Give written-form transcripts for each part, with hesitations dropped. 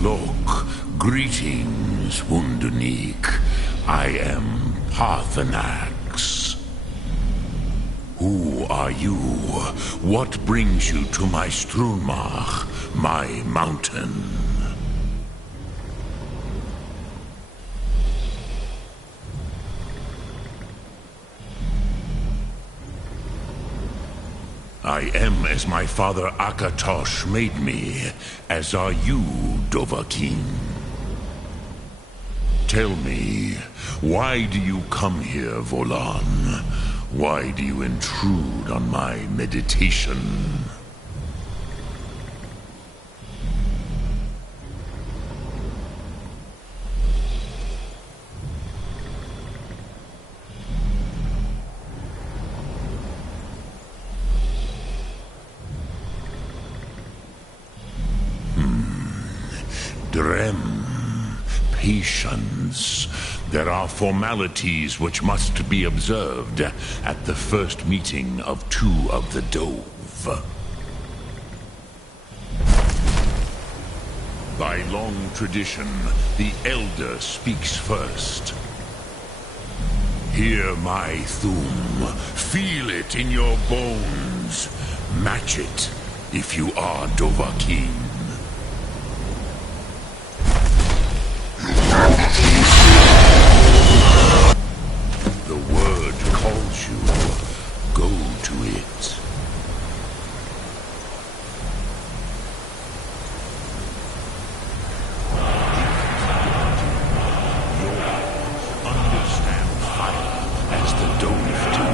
Solok. Greetings, Wunderneek. I am Parthenax. Who are you? What brings you to my Strunmach, my mountain? I am as my father Akatosh made me, as are you, Dovahkiin. Tell me, why do you come here, Volan? Why do you intrude on my meditation? Drem. Patience. There are formalities which must be observed at the first meeting of two of the Dove. By long tradition, the Elder speaks first. Hear my Thum. Feel it in your bones. Match it if you are Dovahkiin. The word calls you. Go to it. You understand fire as the Dove do.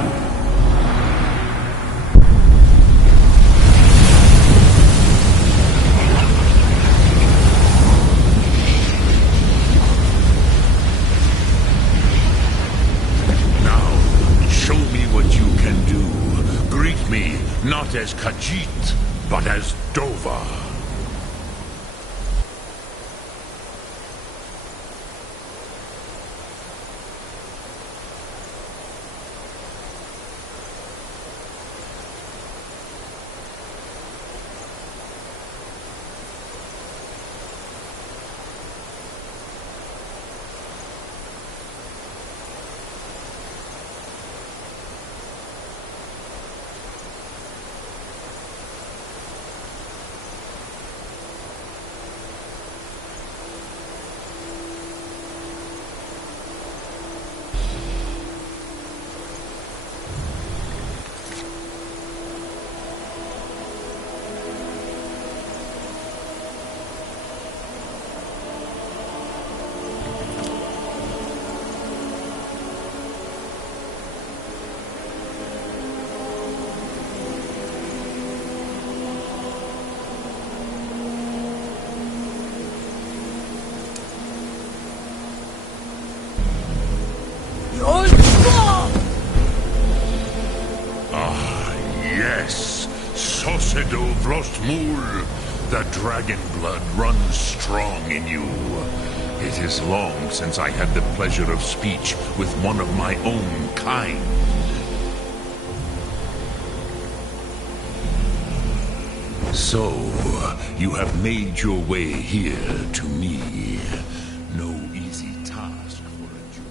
Not as Khajiit, but as Dova. Yes, Sosedo Vlostmul. The dragon blood runs strong in you. It is long since I had the pleasure of speech with one of my own kind. So, you have made your way here to me. No easy task for a Jew.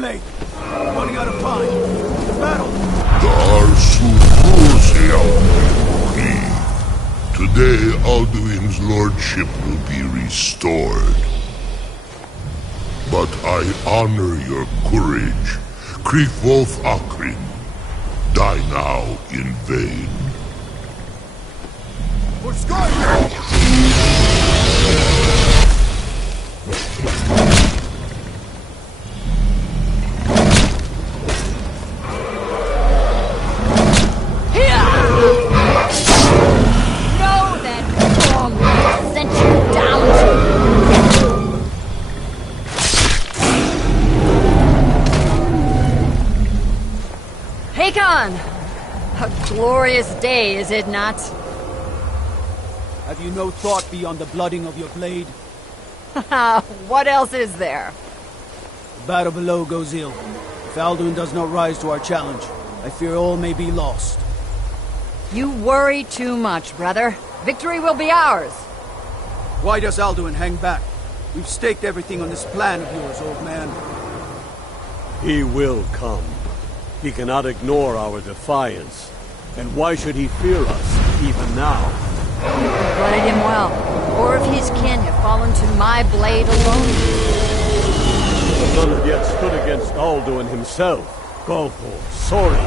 lane! Running out of time. The battle! Today, Alduin's lordship will be restored. But I honor your courage. Kriegwolf Akrin. Die now in vain. For Skyrim! A glorious day, is it not? Have you no thought beyond the blooding of your blade? What else is there? The battle below goes ill. If Alduin does not rise to our challenge, I fear all may be lost. You worry too much, brother. Victory will be ours. Why does Alduin hang back? We've staked everything on this plan of yours, old man. He will come. He cannot ignore our defiance. And why should he fear us, even now? You blooded him well. Or if his kin have fallen to my blade alone. But none have yet stood against Alduin himself. Golfo, Sori,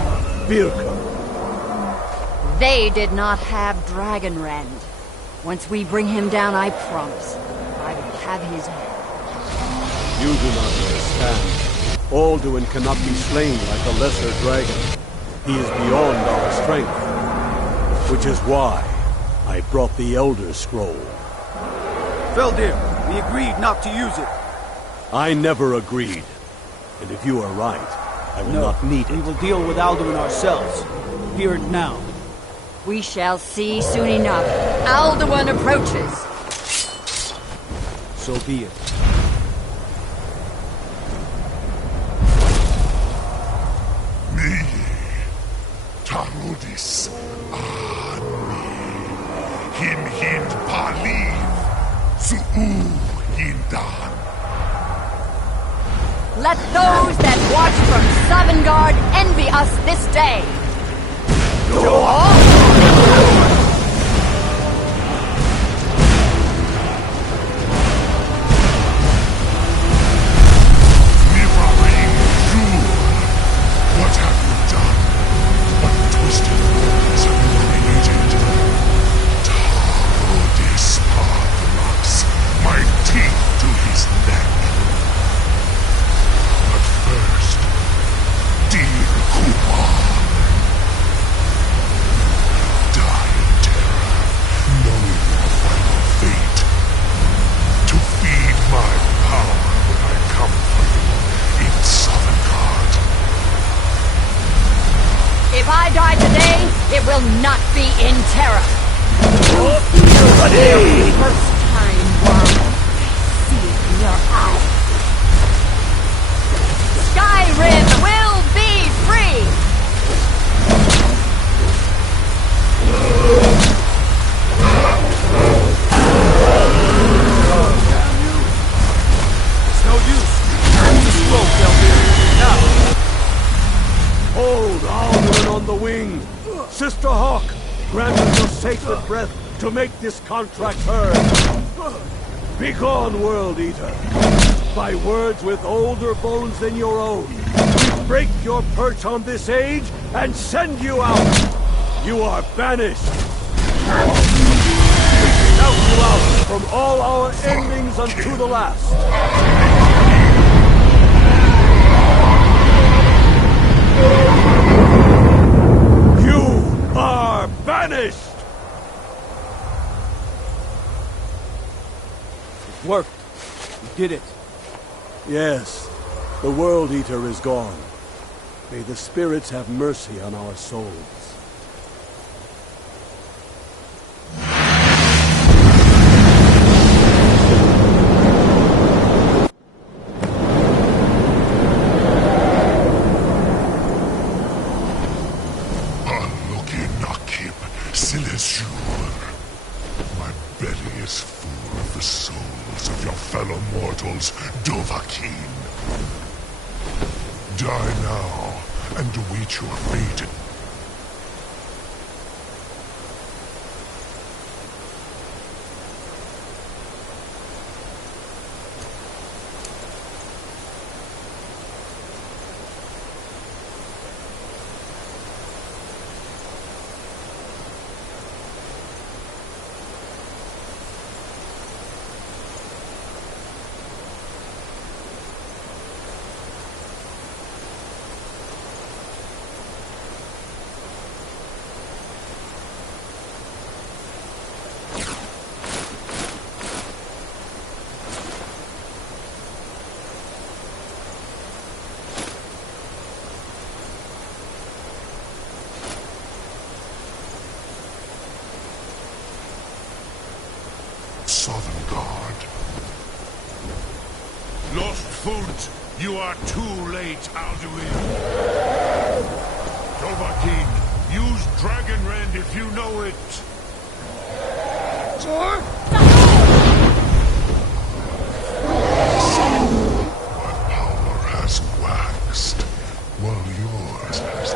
Birka. They did not have Dragonrend. Once we bring him down, I promise, I will have his head. You do not understand. Alduin cannot be slain like a lesser dragon. He is beyond our strength. Which is why I brought the Elder Scroll. Feldir, we agreed not to use it. I never agreed. And if you are right, I will not need it. We will deal with Alduin ourselves. Hear it now. We shall see soon enough. Alduin approaches. So be it. Tarudis Ani Him Hind Paliv Su'u Hindan. Let those that watch from Savangard envy us this day. What have you done? What twisted words have you created? Tarudis Parthenox, my teeth to his neck. But first, dear Kumar, die in terror, knowing your final fate. To feed my power when I come for you in Sovngarde. If I die today, it will not be in terror. First time, Worm. I see it in your eyes. Skyrim will be free! It's no use. Use the scroll, Feldir. Now! Hold Alduin on the wing! Sister Hawk, grant us your sacred breath to make this contract heard! Begone, World Eater! By words with older bones than your own, we break your perch on this age and send you out! You are banished! We shout you out from all our endings unto the last! Are banished! It worked. You did it. Yes, the World Eater is gone. May the spirits have mercy on our souls. My belly is full of the souls of your fellow mortals, Dovahkiin. Die now, and await your fate. Southern Guard. Lost foot, you are too late, Alduin. Dovahkiin, use Dragon Rend if you know it. Sir? My power has waxed, while yours has...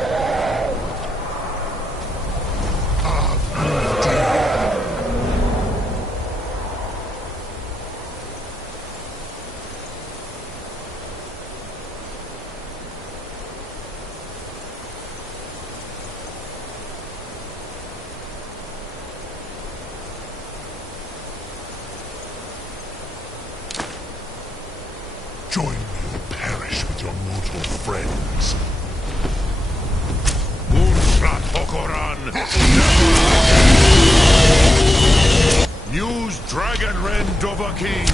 Join me or perish with your mortal friends. Urslat Hokoran! Use Dragon Rend, Dovahkiin!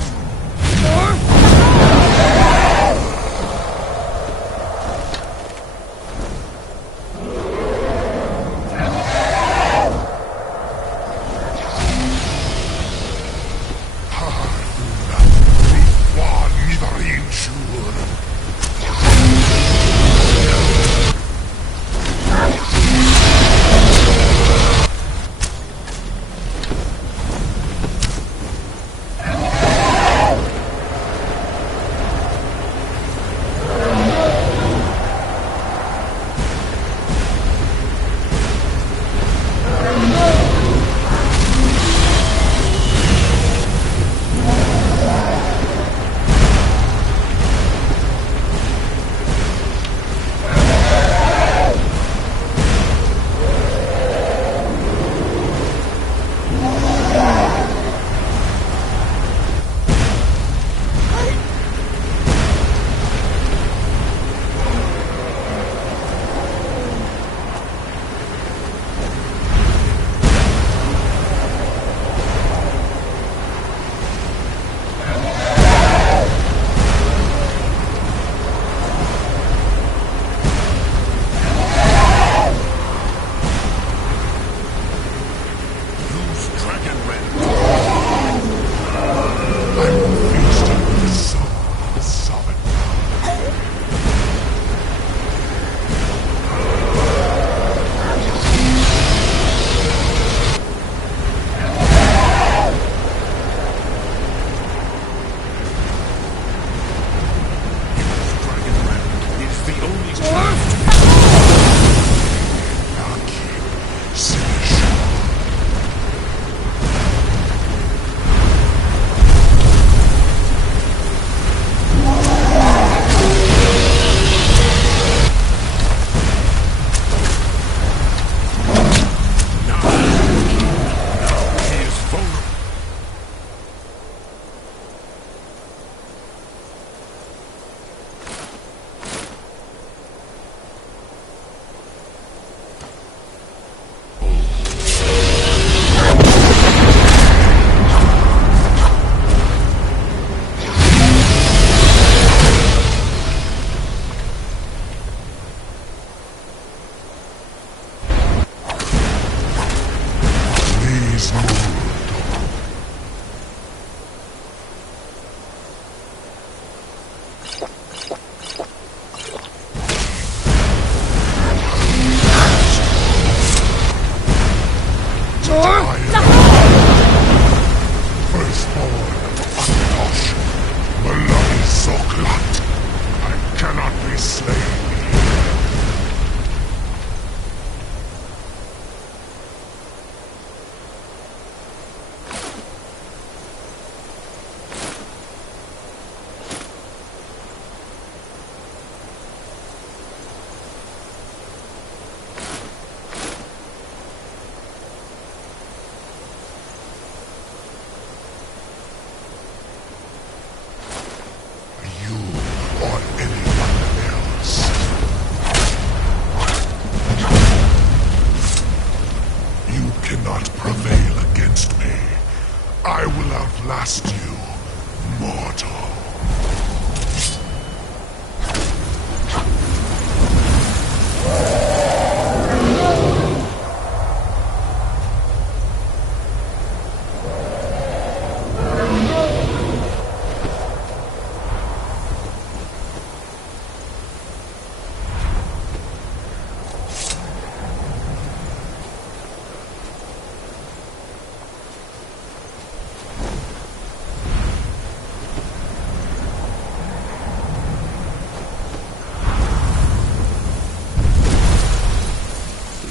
I cannot be slain. cannot prevail against me. I will outlast you, mortal.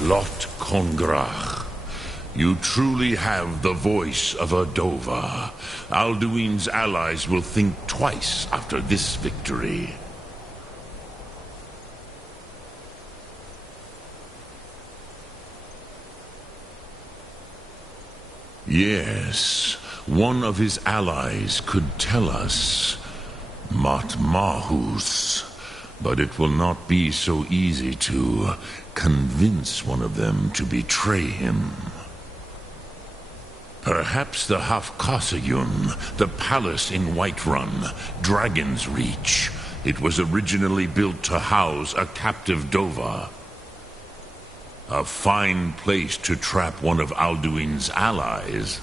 Lot Kongrach. You truly have the voice of a Dova. Alduin's allies will think twice after this victory. Yes, one of his allies could tell us. Matmahus. But it will not be so easy to convince one of them to betray him. Perhaps the Hafkasayun, the palace in Whiterun, Dragon's Reach. It was originally built to house a captive Dova. A fine place to trap one of Alduin's allies,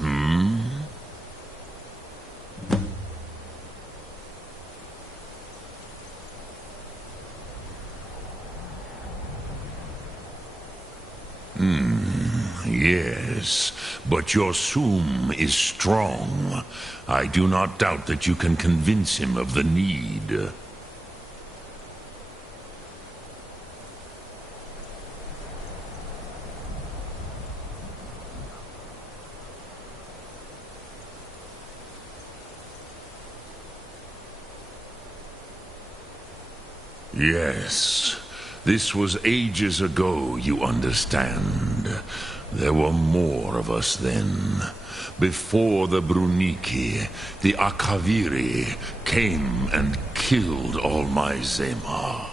Yes, but your Sum is strong. I do not doubt that you can convince him of the need. Yes. This was ages ago, you understand. There were more of us then. Before the Bruniki, the Akaviri came and killed all my Zema.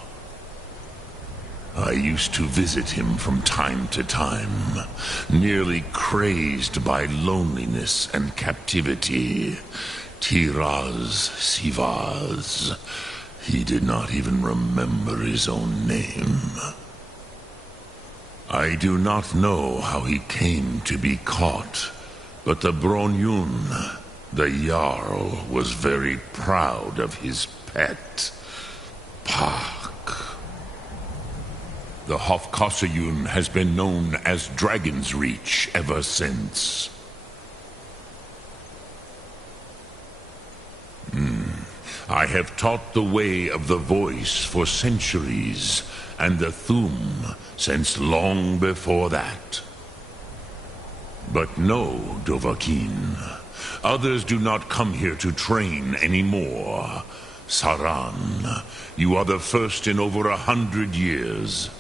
I used to visit him from time to time, nearly crazed by loneliness and captivity. Tiraz Sivaz. He did not even remember his own name. I do not know how he came to be caught, but the Bronyun, the Jarl, was very proud of his pet, Pak. The Hofkasayun has been known as Dragon's Reach ever since. I have taught the way of the voice for centuries, and the Thum since long before that. But no, Dovahkiin. Others do not come here to train anymore. Saran, you are the first in over 100 years.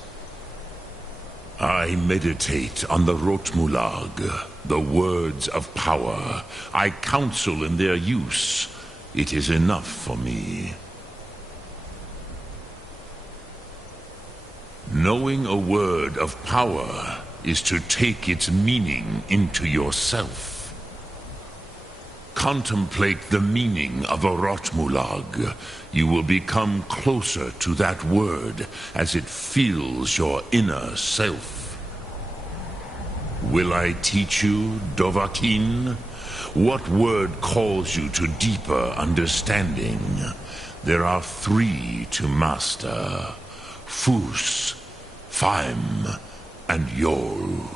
I meditate on the Rotmulag, the words of power. I counsel in their use. It is enough for me. Knowing a word of power is to take its meaning into yourself. Contemplate the meaning of a Rotmulag. You will become closer to that word as it fills your inner self. Will I teach you, Dovahkiin? What word calls you to deeper understanding? There are 3 to master. Fus, Faim, and Yol.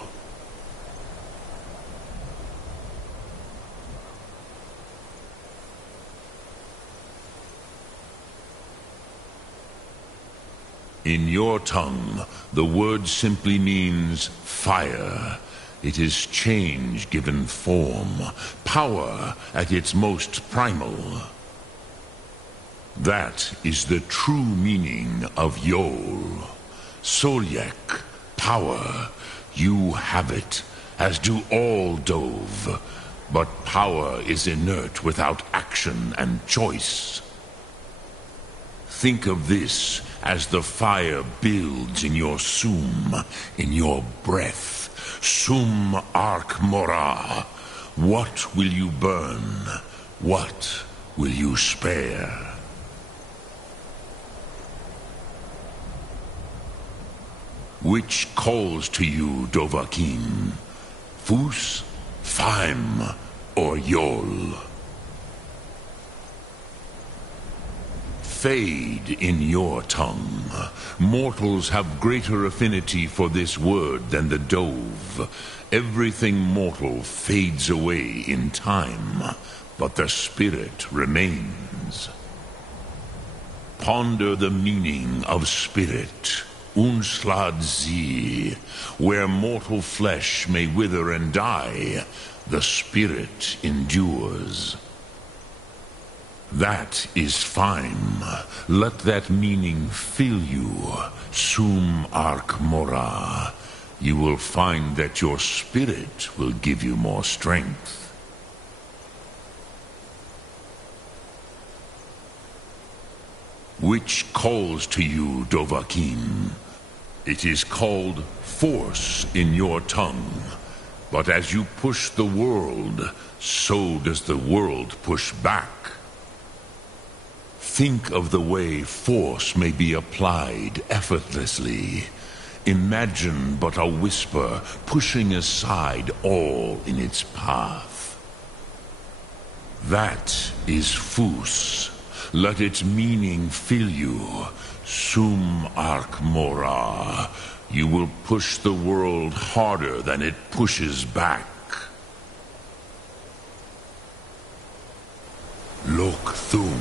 In your tongue, the word simply means fire. It is change given form, power at its most primal. That is the true meaning of Yol. Solyek, power. You have it, as do all Dove. But power is inert without action and choice. Think of this as the fire builds in your Sum, in your breath. Sum Arc Mora. What will you burn? What will you spare? Which calls to you, Dovahkiin? Fus, Faim, or Yol? Fade in your tongue. Mortals have greater affinity for this word than the Dove. Everything mortal fades away in time, but the spirit remains. Ponder the meaning of spirit. Unslad Zi. Where mortal flesh may wither and die, the spirit endures. That is Faim. Let that meaning fill you. Sum Arc Mora. You will find that your spirit will give you more strength. Which calls to you, Dovahkiin? It is called force in your tongue. But as you push the world, so does the world push back. Think of the way force may be applied effortlessly. Imagine but a whisper pushing aside all in its path. That is Fus. Let its meaning fill you. Sum Arc Mora. You will push the world harder than it pushes back. Lok Thum.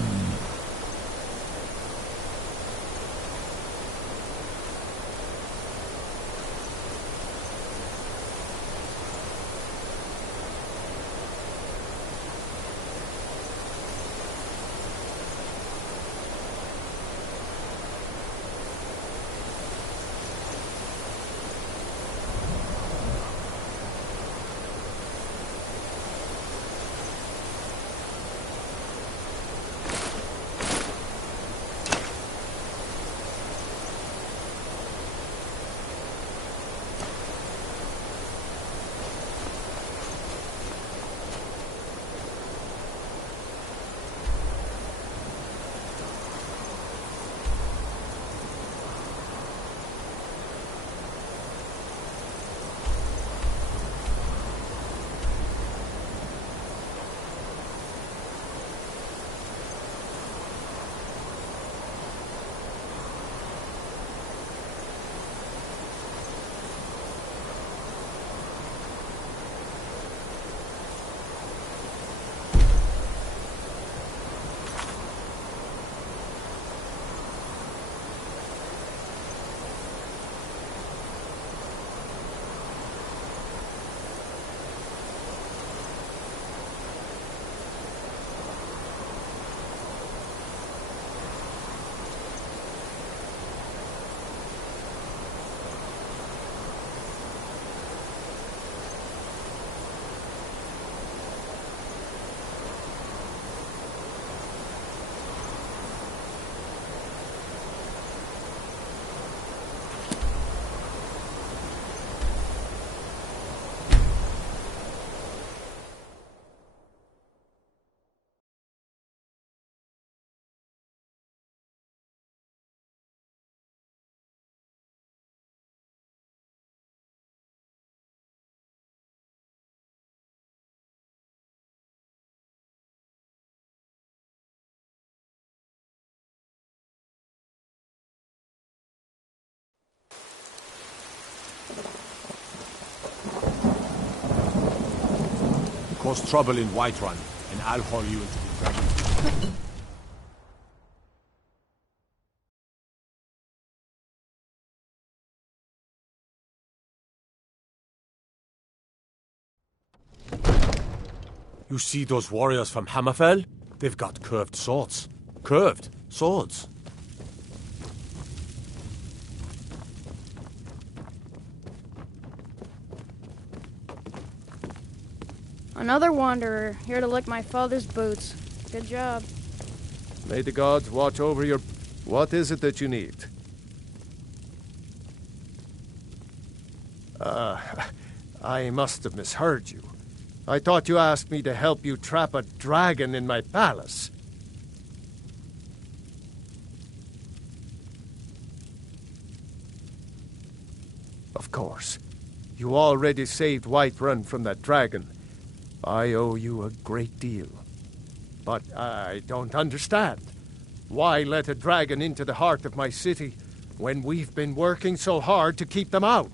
Cause trouble in Whiterun, and I'll haul you into the dragon. You see those warriors from Hammerfell? They've got curved swords. Curved swords. Another wanderer, here to lick my father's boots. Good job. May the gods watch over your... What is it that you need? I must have misheard you. I thought you asked me to help you trap a dragon in my palace. Of course. You already saved Whiterun from that dragon. I owe you a great deal. But I don't understand. Why let a dragon into the heart of my city when we've been working so hard to keep them out?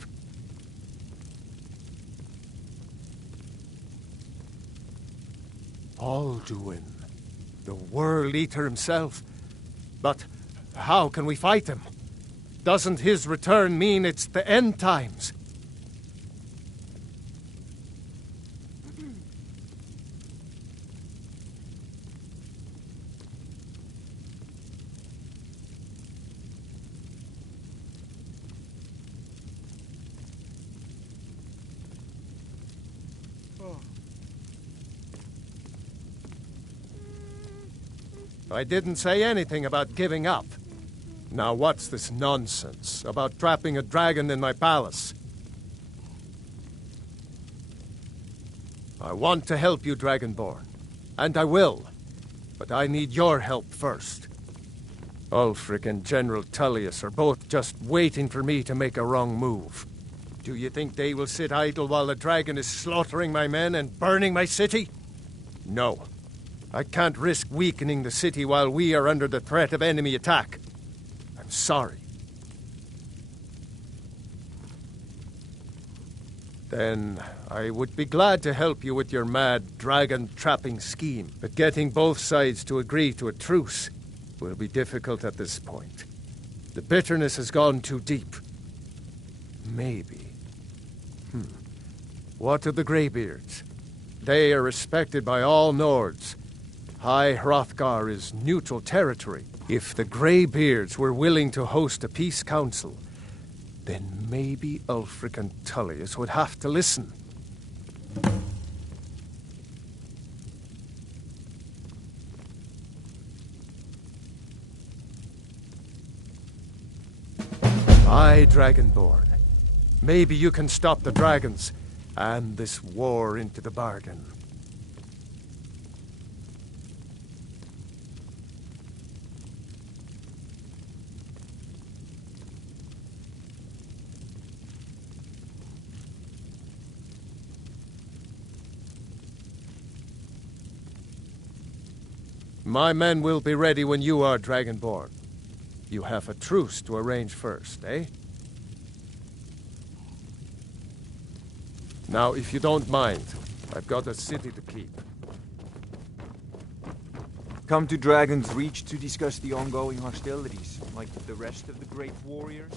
Alduin, the World Eater himself. But how can we fight him? Doesn't his return mean it's the end times? I didn't say anything about giving up. Now what's this nonsense about trapping a dragon in my palace? I want to help you, Dragonborn. And I will. But I need your help first. Ulfric and General Tullius are both just waiting for me to make a wrong move. Do you think they will sit idle while the dragon is slaughtering my men and burning my city? No. I can't risk weakening the city while we are under the threat of enemy attack. I'm sorry. Then I would be glad to help you with your mad dragon-trapping scheme. But getting both sides to agree to a truce will be difficult at this point. The bitterness has gone too deep. Maybe. What of the Greybeards? They are respected by all Nords. High Hrothgar is neutral territory. If the Greybeards were willing to host a peace council, then maybe Ulfric and Tullius would have to listen. Aye, Dragonborn. Maybe you can stop the dragons, and this war into the bargain. My men will be ready when you are, Dragonborn. You have a truce to arrange first, eh? Now, if you don't mind, I've got a city to keep. Come to Dragon's Reach to discuss the ongoing hostilities, like the rest of the great warriors?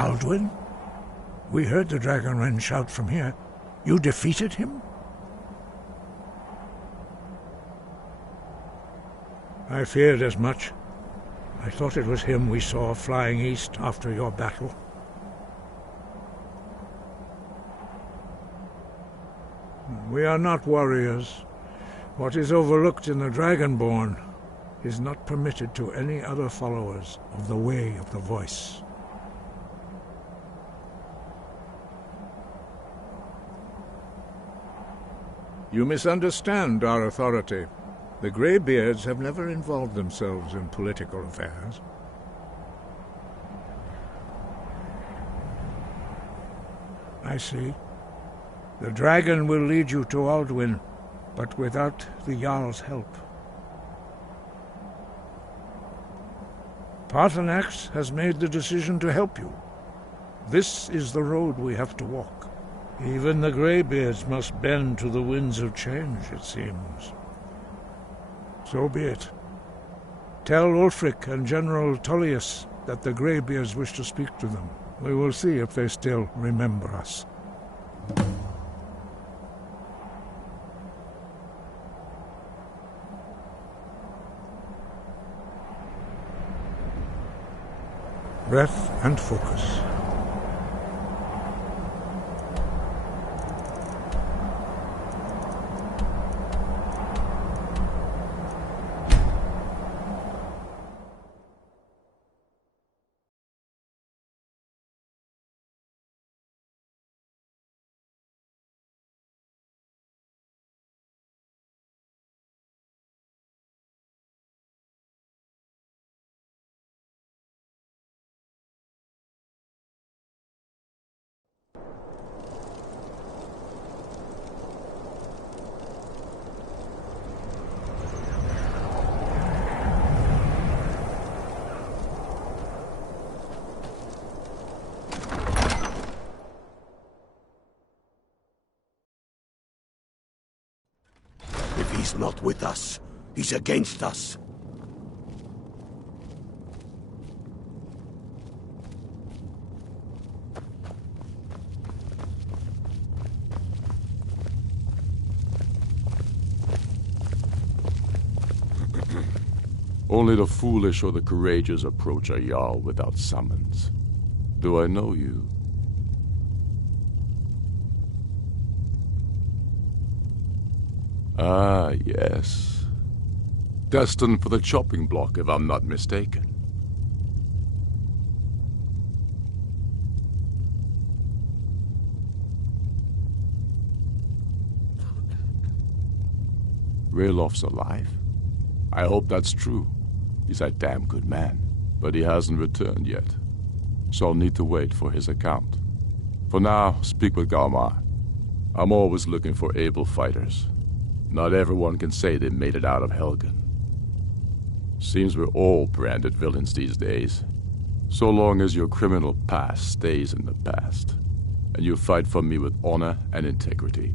Alduin? We heard the Dragonren shout from here. You defeated him? I feared as much. I thought it was him we saw flying east after your battle. We are not warriors. What is overlooked in the Dragonborn is not permitted to any other followers of the Way of the Voice. You misunderstand our authority. The Greybeards have never involved themselves in political affairs. I see. The dragon will lead you to Alduin, but without the Jarl's help. Paarthurnax has made the decision to help you. This is the road we have to walk. Even the Greybeards must bend to the winds of change, it seems. So be it. Tell Ulfric and General Tullius that the Greybeards wish to speak to them. We will see if they still remember us. Breath and focus. If he's not with us, he's against us. Only the foolish or the courageous approach a Jarl without summons. Do I know you? Ah, yes. Destined for the chopping block, if I'm not mistaken. Raylof's alive? I hope that's true. He's a damn good man, but he hasn't returned yet. So I'll need to wait for his account. For now, speak with Galmar. I'm always looking for able fighters. Not everyone can say they made it out of Helgen. Seems we're all branded villains these days. So long as your criminal past stays in the past, and you fight for me with honor and integrity,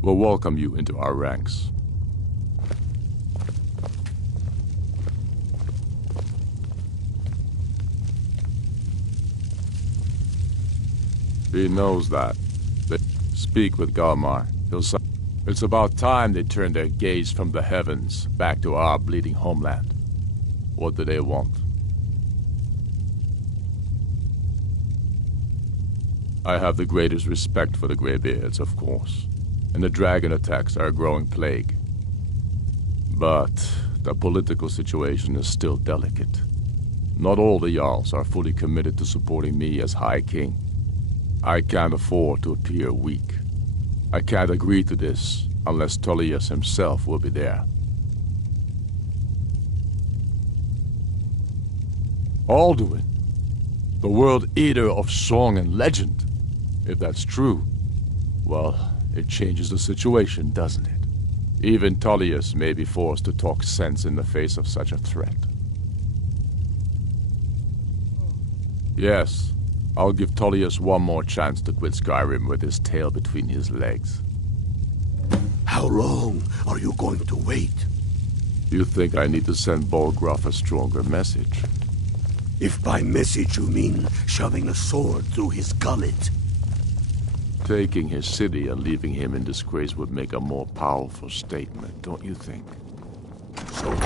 we'll welcome you into our ranks. He knows that. They speak with Galmar. He'll say, it's about time they turned their gaze from the heavens back to our bleeding homeland. What do they want? I have the greatest respect for the Greybeards, of course, and the dragon attacks are a growing plague. But the political situation is still delicate. Not all the Jarls are fully committed to supporting me as High King. I can't afford to appear weak. I can't agree to this unless Tullius himself will be there. Alduin, the World Eater of song and legend. If that's true, well, it changes the situation, doesn't it? Even Tullius may be forced to talk sense in the face of such a threat. Yes, I'll give Tullius one more chance to quit Skyrim with his tail between his legs. How long are you going to wait? You think I need to send Bolgraf a stronger message? If by message you mean shoving a sword through his gullet. Taking his city and leaving him in disgrace would make a more powerful statement, don't you think? So...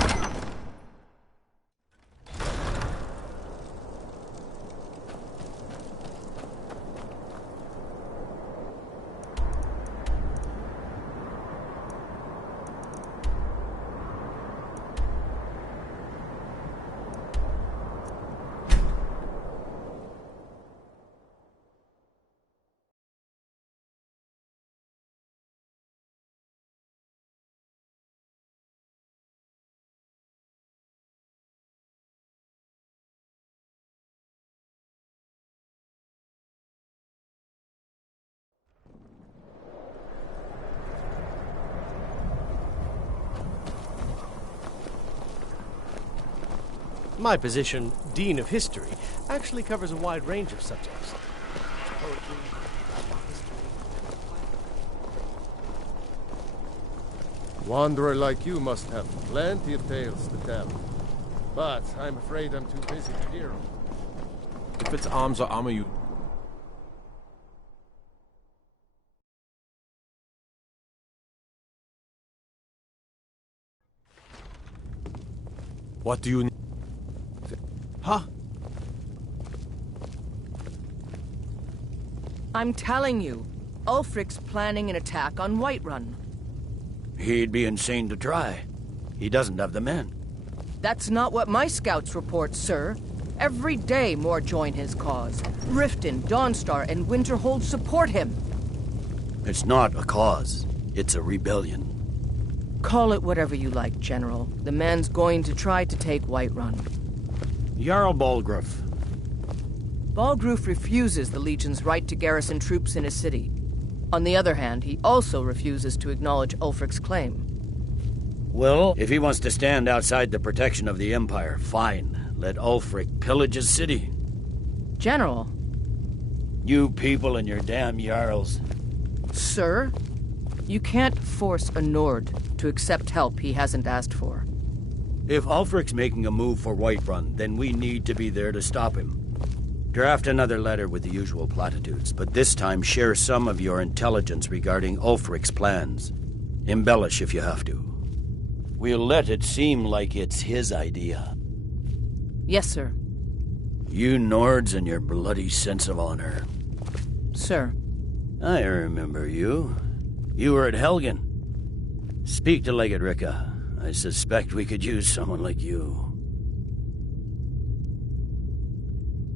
My position, Dean of History, actually covers a wide range of subjects. Poetry, history. Wanderer like you must have plenty of tales to tell. But I'm afraid I'm too busy to hear them. If it's arms or armor you... What do you need? Huh? I'm telling you, Ulfric's planning an attack on Whiterun. He'd be insane to try. He doesn't have the men. That's not what my scouts report, sir. Every day more join his cause. Riften, Dawnstar, and Winterhold support him. It's not a cause. It's a rebellion. Call it whatever you like, General. The man's going to try to take Whiterun. Jarl Balgruuf. Balgruuf refuses the Legion's right to garrison troops in his city. On the other hand, he also refuses to acknowledge Ulfric's claim. Well, if he wants to stand outside the protection of the Empire, fine. Let Ulfric pillage his city. General. You people and your damn Jarls. Sir? You can't force a Nord to accept help he hasn't asked for. If Ulfric's making a move for Whiterun, then we need to be there to stop him. Draft another letter with the usual platitudes, but this time share some of your intelligence regarding Ulfric's plans. Embellish if you have to. We'll let it seem like it's his idea. Yes, sir. You Nords and your bloody sense of honor. Sir. I remember you. You were at Helgen. Speak to Legate Ricka. I suspect we could use someone like you.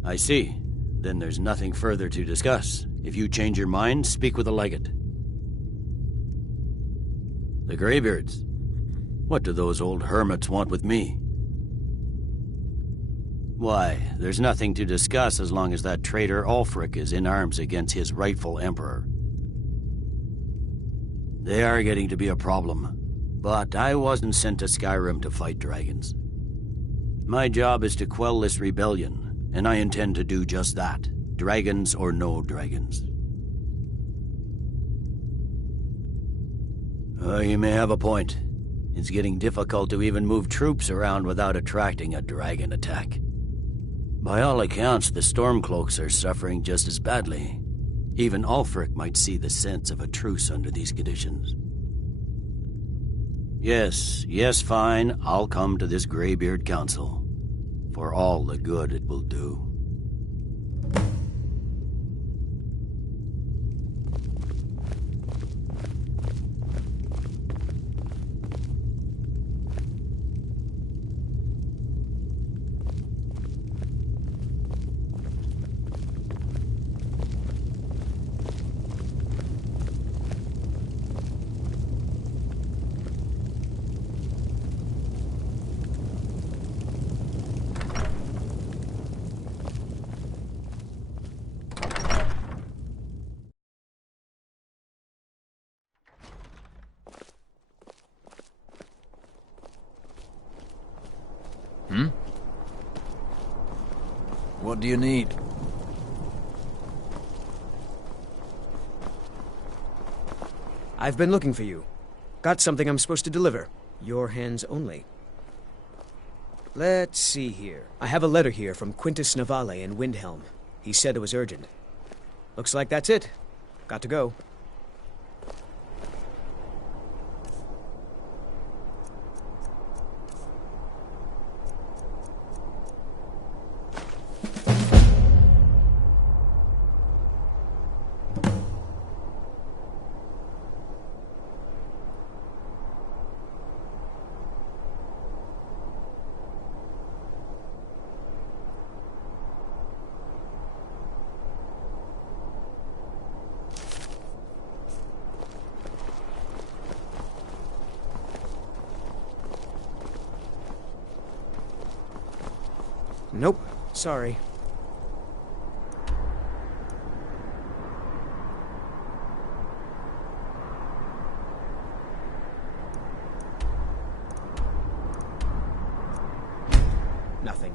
I see. Then there's nothing further to discuss. If you change your mind, speak with the Legate. The Greybeards. What do those old hermits want with me? Why, there's nothing to discuss as long as that traitor Ulfric is in arms against his rightful emperor. They are getting to be a problem. But I wasn't sent to Skyrim to fight dragons. My job is to quell this rebellion, and I intend to do just that. Dragons or no dragons. You may have a point. It's getting difficult to even move troops around without attracting a dragon attack. By all accounts, the Stormcloaks are suffering just as badly. Even Ulfric might see the sense of a truce under these conditions. Yes, fine. I'll come to this Greybeard Council. For all the good it will do. What do you need? I've been looking for you. Got something I'm supposed to deliver. Your hands only. Let's see here. I have a letter here from Quintus Navale in Windhelm. He said it was urgent. Looks like that's it. Got to go. Nope. Sorry. Nothing.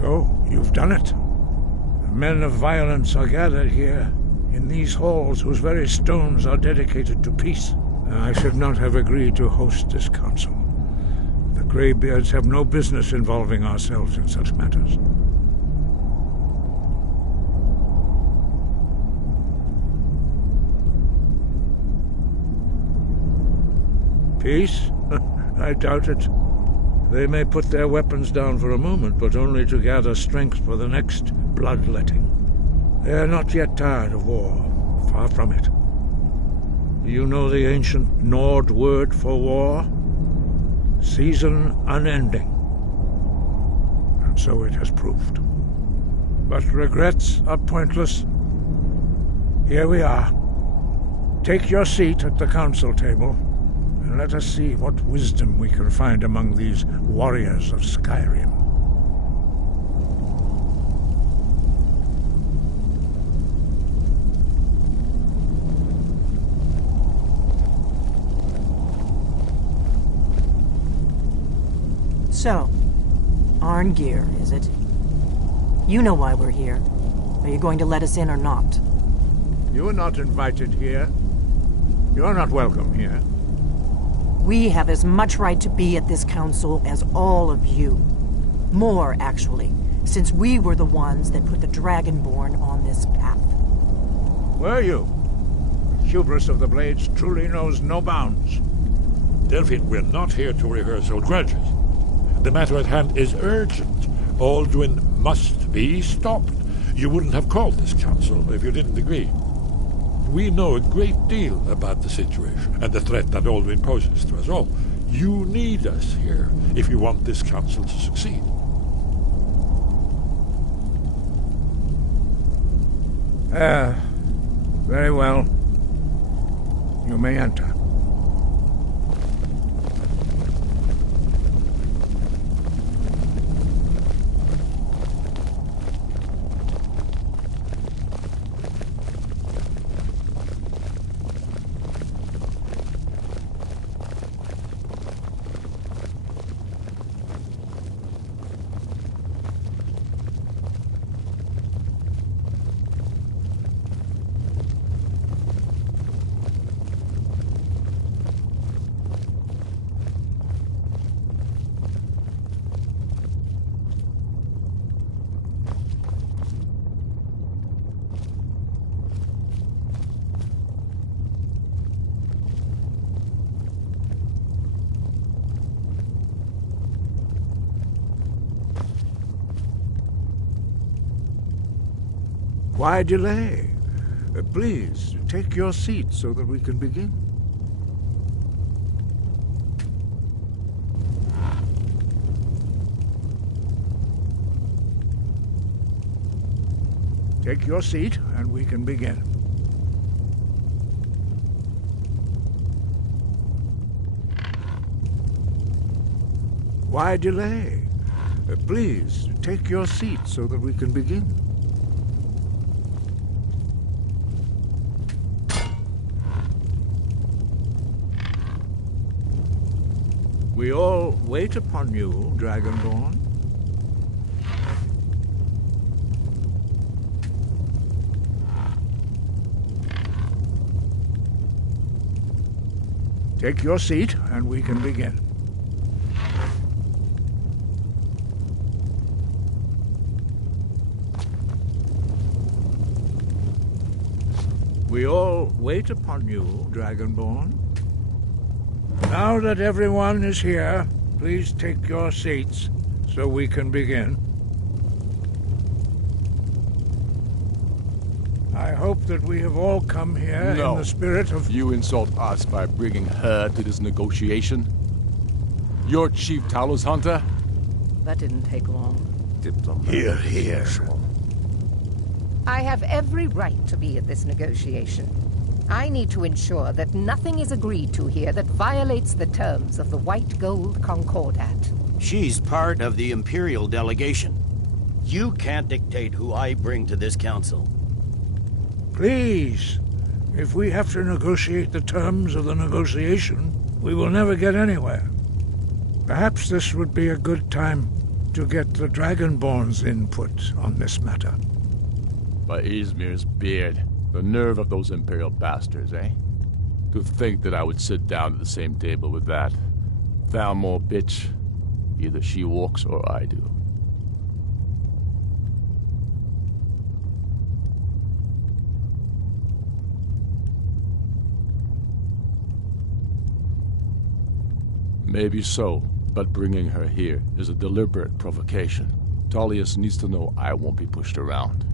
So, you've done it. The men of violence are gathered here, in these halls whose very stones are dedicated to peace. I should not have agreed to host this council. The Greybeards have no business involving ourselves in such matters. Peace? I doubt it. They may put their weapons down for a moment, but only to gather strength for the next bloodletting. They are not yet tired of war. Far from it. Do you know the ancient Nord word for war? Season unending. And so it has proved. But regrets are pointless. Here we are. Take your seat at the council table, and let us see what wisdom we can find among these warriors of Skyrim. So, Arngeir, is it? You know why we're here. Are you going to let us in or not? You are not invited here. You are not welcome here. We have as much right to be at this council as all of you. More, actually, since we were the ones that put the Dragonborn on this path. Were you? The hubris of the Blades truly knows no bounds. Delphine, we're not here to rehearse old grudges. The matter at hand is urgent. Alduin must be stopped. You wouldn't have called this council if you didn't agree. We know a great deal about the situation and the threat that Alduin poses to us all. You need us here if you want this council to succeed. Very well. You may enter. Why delay? Please, take your seat so that we can begin. Take your seat, and we can begin. Why delay? Please, take your seat so that we can begin. We all wait upon you, Dragonborn. Take your seat, and we can begin. We all wait upon you, Dragonborn. Now that everyone is here, please take your seats so we can begin. I hope that we have all come here in the spirit of... You insult us by bringing her to this negotiation? You're Chief Talos Hunter? That didn't take long. Hear, hear. I have every right to be at this negotiation. I need to ensure that nothing is agreed to here that violates the terms of the White Gold Concordat. She's part of the Imperial delegation. You can't dictate who I bring to this council. Please, if we have to negotiate the terms of the negotiation, we will never get anywhere. Perhaps this would be a good time to get the Dragonborn's input on this matter. By Izmir's beard, the nerve of those Imperial bastards, eh? To think that I would sit down at the same table with that Thalmor bitch. Either she walks or I do. Maybe so, but bringing her here is a deliberate provocation. Tullius needs to know I won't be pushed around.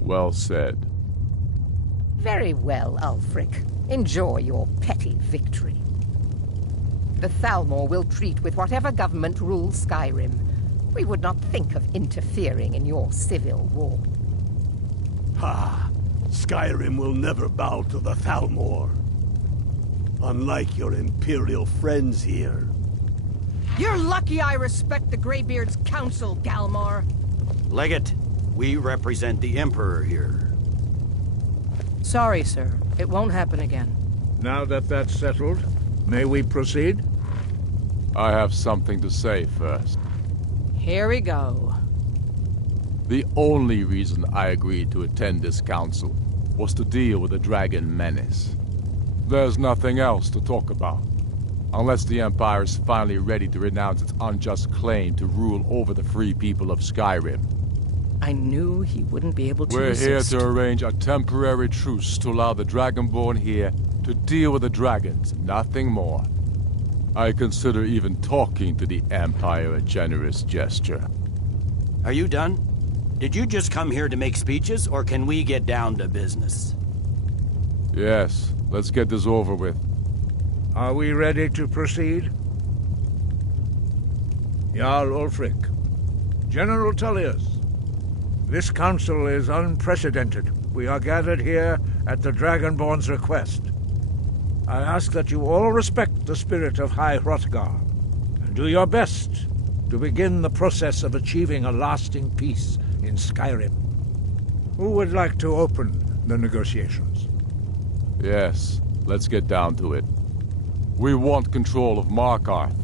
Well said. Very well, Ulfric. Enjoy your petty victory. The Thalmor will treat with whatever government rules Skyrim. We would not think of interfering in your civil war. Ha! Skyrim will never bow to the Thalmor. Unlike your Imperial friends here. You're lucky I respect the Greybeard's counsel, Galmar. Legate, we represent the Emperor here. Sorry, sir. It won't happen again. Now that that's settled, may we proceed? I have something to say first. Here we go. The only reason I agreed to attend this council was to deal with the dragon menace. There's nothing else to talk about. Unless the Empire is finally ready to renounce its unjust claim to rule over the free people of Skyrim. I knew he wouldn't be able to resist. We're here to arrange a temporary truce to allow the Dragonborn here to deal with the dragons, nothing more. I consider even talking to the Empire a generous gesture. Are you done? Did you just come here to make speeches, or can we get down to business? Yes, let's get this over with. Are we ready to proceed? Jarl Ulfric, General Tullius, this council is unprecedented. We are gathered here at the Dragonborn's request. I ask that you all respect the spirit of High Hrothgar, and do your best to begin the process of achieving a lasting peace in Skyrim. Who would like to open the negotiations? Yes, let's get down to it. We want control of Markarth.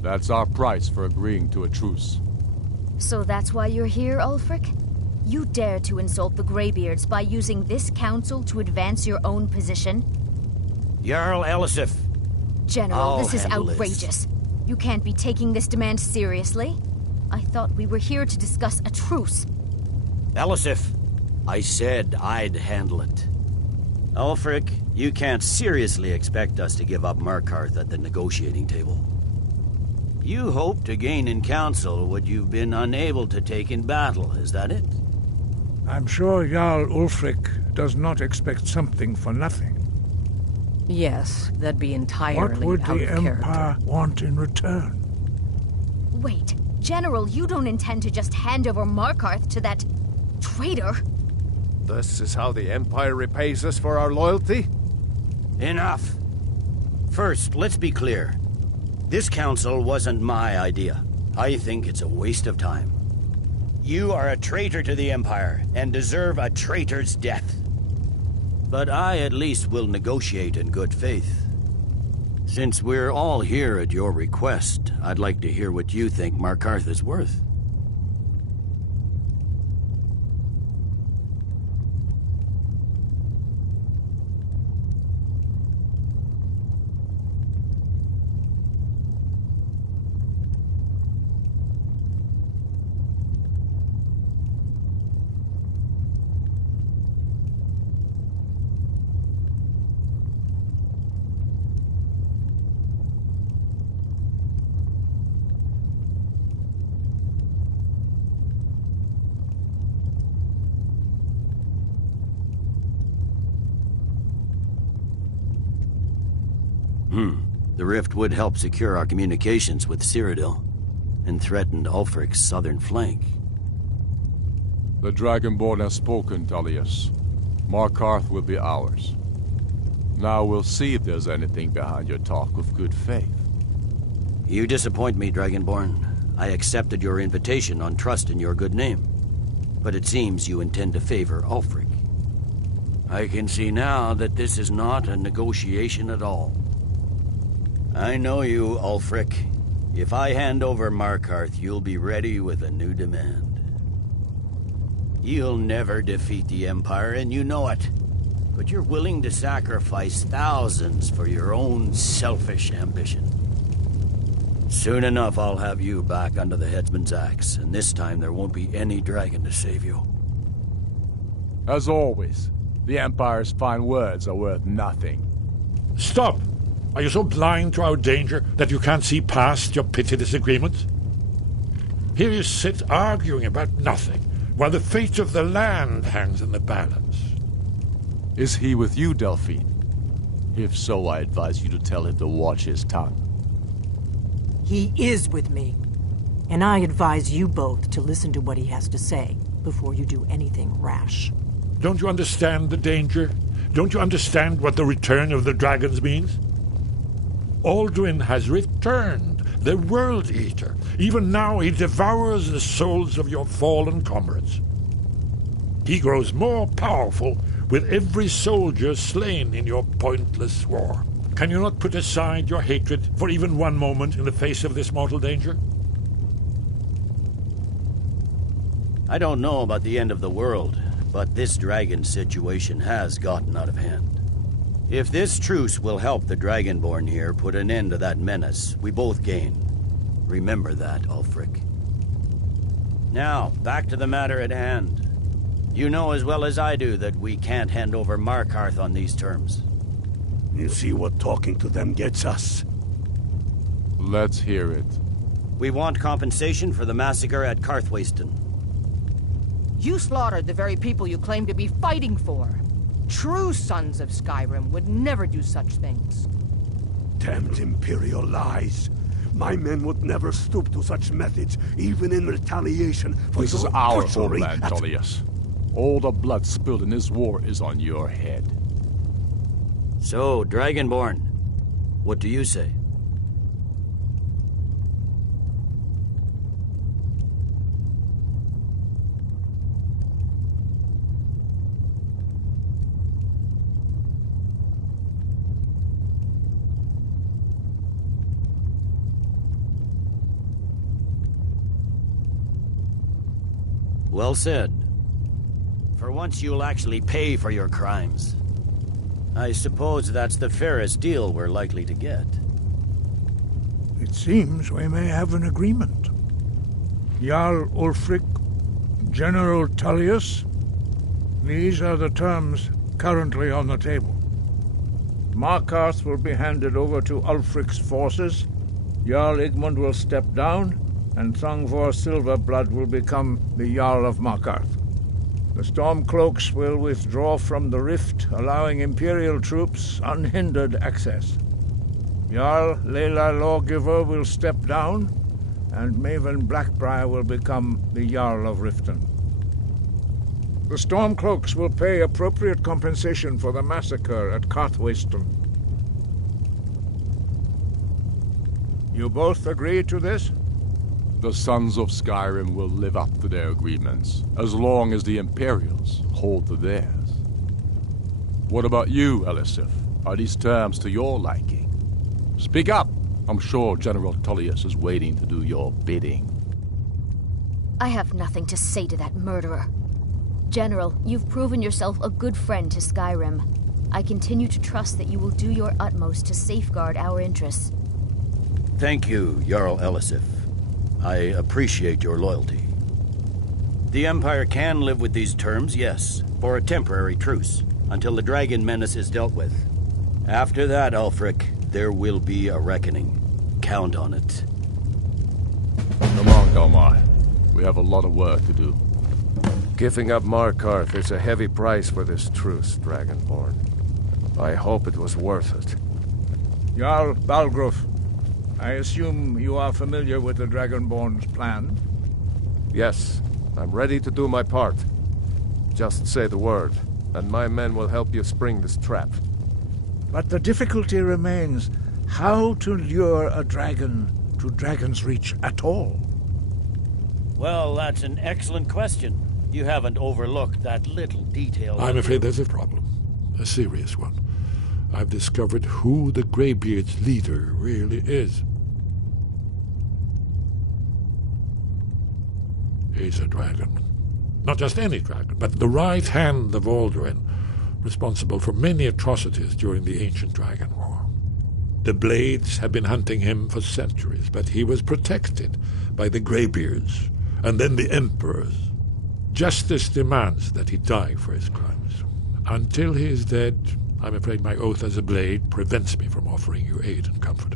That's our price for agreeing to a truce. So that's why you're here, Ulfric? You dare to insult the Greybeards by using this council to advance your own position? Jarl Elisif. General, this is outrageous. You can't be taking this demand seriously. I thought we were here to discuss a truce. Elisif, I said I'd handle it. Ulfric, you can't seriously expect us to give up Markarth at the negotiating table. You hope to gain in council what you've been unable to take in battle, is that it? I'm sure Jarl Ulfric does not expect something for nothing. Yes, that'd be entirely What would out the of character. Empire want in return? Wait, General, you don't intend to just hand over Markarth to that traitor? This is how the Empire repays us for our loyalty? Enough. First, let's be clear. This council wasn't my idea. I think it's a waste of time. You are a traitor to the Empire, and deserve a traitor's death. But I at least will negotiate in good faith. Since we're all here at your request, I'd like to hear what you think Markarth is worth. The rift would help secure our communications with Cyrodiil, and threatened Ulfric's southern flank. The Dragonborn has spoken, Tullius. Markarth will be ours. Now we'll see if there's anything behind your talk of good faith. You disappoint me, Dragonborn. I accepted your invitation on trust in your good name. But it seems you intend to favor Ulfric. I can see now that this is not a negotiation at all. I know you, Ulfric. If I hand over Markarth, you'll be ready with a new demand. You'll never defeat the Empire, and you know it. But you're willing to sacrifice thousands for your own selfish ambition. Soon enough, I'll have you back under the headsman's axe, and this time there won't be any dragon to save you. As always, the Empire's fine words are worth nothing. Stop! Are you so blind to our danger that you can't see past your petty disagreements? Here you sit arguing about nothing, while the fate of the land hangs in the balance. Is he with you, Delphine? If so, I advise you to tell him to watch his tongue. He is with me, and I advise you both to listen to what he has to say before you do anything rash. Don't you understand the danger? Don't you understand what the return of the dragons means? Alduin has returned, the World Eater. Even now he devours the souls of your fallen comrades. He grows more powerful with every soldier slain in your pointless war. Can you not put aside your hatred for even one moment in the face of this mortal danger? I don't know about the end of the world, but this dragon situation has gotten out of hand. If this truce will help the Dragonborn here put an end to that menace, we both gain. Remember that, Ulfric. Now, back to the matter at hand. You know as well as I do that we can't hand over Markarth on these terms. You see what talking to them gets us? Let's hear it. We want compensation for the massacre at Karthwasten. You slaughtered the very people you claim to be fighting for. True sons of Skyrim would never do such things. Damned Imperial lies. My men would never stoop to such methods, even in retaliation for This is your our butchery homeland, at- Tullius. All the blood spilled in this war is on your head. So, Dragonborn, what do you say? Well said. For once you'll actually pay for your crimes. I suppose that's the fairest deal we're likely to get. It seems we may have an agreement. Jarl Ulfric, General Tullius, these are the terms currently on the table. Markarth will be handed over to Ulfric's forces, Jarl Igmund will step down, and Thongvor Silverblood will become the Jarl of Markarth. The Stormcloaks will withdraw from the rift, allowing Imperial troops unhindered access. Jarl Leila Lawgiver will step down, and Maven Blackbriar will become the Jarl of Riften. The Stormcloaks will pay appropriate compensation for the massacre at Carthwayston. You both agree to this? The Sons of Skyrim will live up to their agreements, as long as the Imperials hold to theirs. What about you, Elisif? Are these terms to your liking? Speak up! I'm sure General Tullius is waiting to do your bidding. I have nothing to say to that murderer. General, you've proven yourself a good friend to Skyrim. I continue to trust that you will do your utmost to safeguard our interests. Thank you, Jarl Elisif. I appreciate your loyalty. The Empire can live with these terms, yes, for a temporary truce, until the dragon menace is dealt with. After that, Ulfric, there will be a reckoning. Count on it. Come on, Kojay. We have a lot of work to do. Giving up Markarth is a heavy price for this truce, Dragonborn. I hope it was worth it. Jarl Balgruf, I assume you are familiar with the Dragonborn's plan? Yes, I'm ready to do my part. Just say the word, and my men will help you spring this trap. But the difficulty remains how to lure a dragon to Dragon's Reach at all. Well, that's an excellent question. You haven't overlooked that little detail. I'm afraid there's a problem. A serious one. I've discovered who the Greybeard's leader really is. He's a dragon. Not just any dragon, but the right hand of Alduin, responsible for many atrocities during the Ancient Dragon War. The Blades have been hunting him for centuries, but he was protected by the Greybeards, and then the Emperors. Justice demands that he die for his crimes. Until he is dead, I'm afraid my oath as a Blade prevents me from offering you aid and comfort.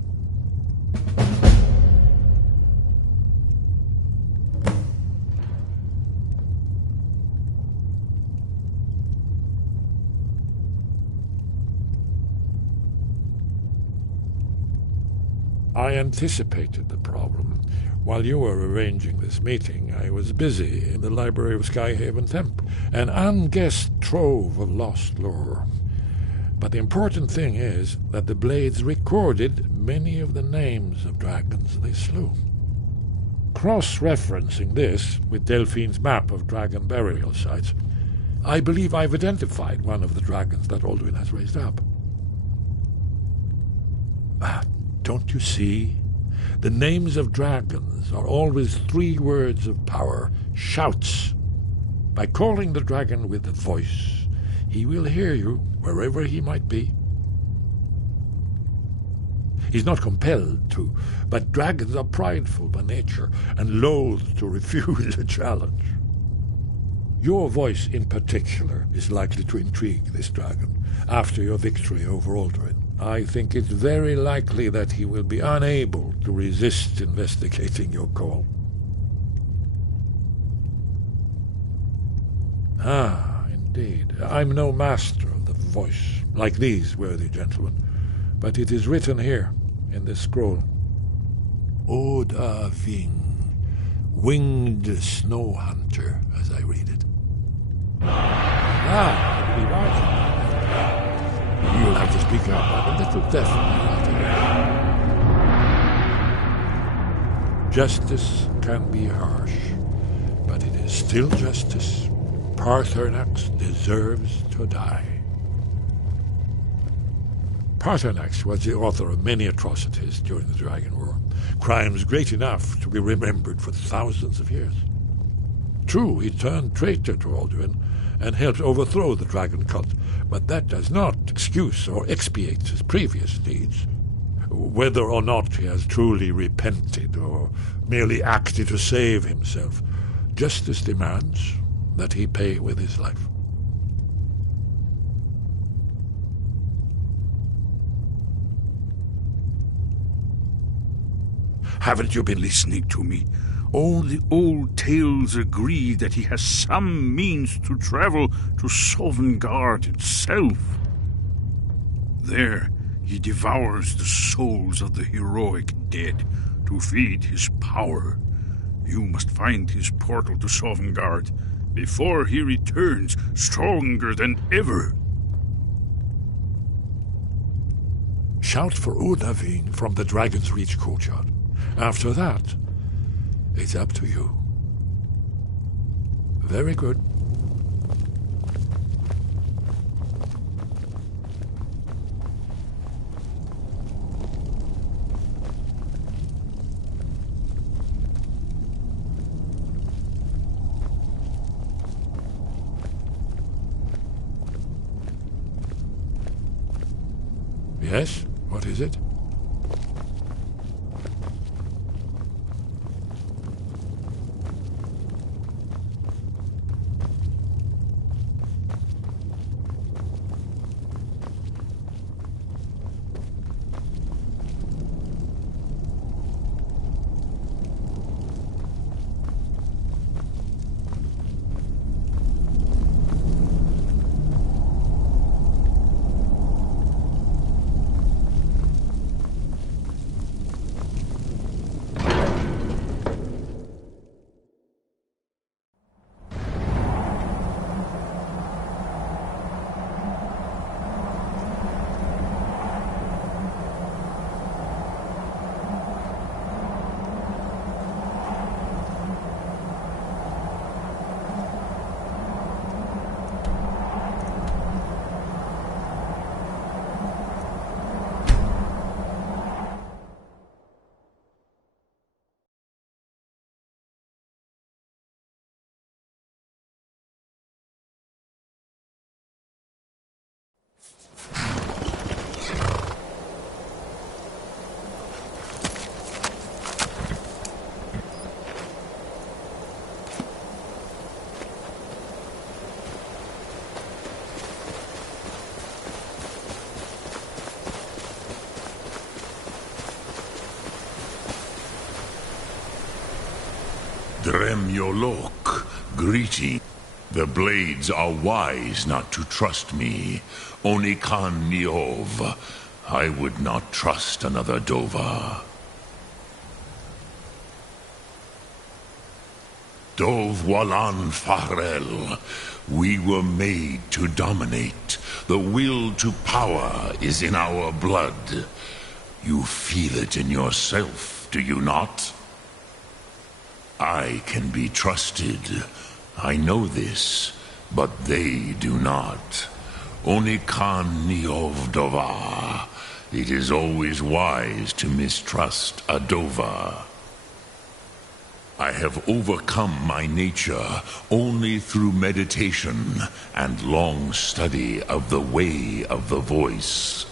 I anticipated the problem. While you were arranging this meeting, I was busy in the library of Skyhaven Temple, an unguessed trove of lost lore. But the important thing is that the Blades recorded many of the names of dragons they slew. Cross-referencing this with Delphine's map of dragon burial sites, I believe I've identified one of the dragons that Alduin has raised up. Don't you see? The names of dragons are always 3 words of power, shouts. By calling the dragon with a voice, he will hear you wherever he might be. He's not compelled to, but dragons are prideful by nature and loath to refuse a challenge. Your voice in particular is likely to intrigue this dragon after your victory over Alduin. I think it's very likely that he will be unable to resist investigating your call. Ah, indeed. I'm no master of the voice, like these worthy gentlemen, but it is written here, in this scroll. Oda Ving, winged snow hunter, as I read it. Ah, be right. You'll have to speak up. I'm a little deaf in my right ear. Justice can be harsh, but it is still justice. Paarthurnax deserves to die. Paarthurnax was the author of many atrocities during the Dragon War, crimes great enough to be remembered for thousands of years. True, he turned traitor to Alduin and helped overthrow the dragon cult, but that does not excuse or expiate his previous deeds. Whether or not he has truly repented or merely acted to save himself, justice demands that he pay with his life. Haven't you been listening to me? All the old tales agree that he has some means to travel to Sovngarde itself. There, he devours the souls of the heroic dead to feed his power. You must find his portal to Sovngarde before he returns stronger than ever. Shout for Udavin from the Dragon's Reach courtyard. After that, it's up to you. Very good. Yes? What is it? Dremyolok, greeting. The blades are wise not to trust me. Onikan Niov, I would not trust another Dova. Dov Walan Farel, we were made to dominate. The will to power is in our blood. You feel it in yourself, do you not? I can be trusted. I know this, but they do not. Onikan Niov Dova. It is always wise to mistrust a Dova. I have overcome my nature only through meditation and long study of the way of the voice.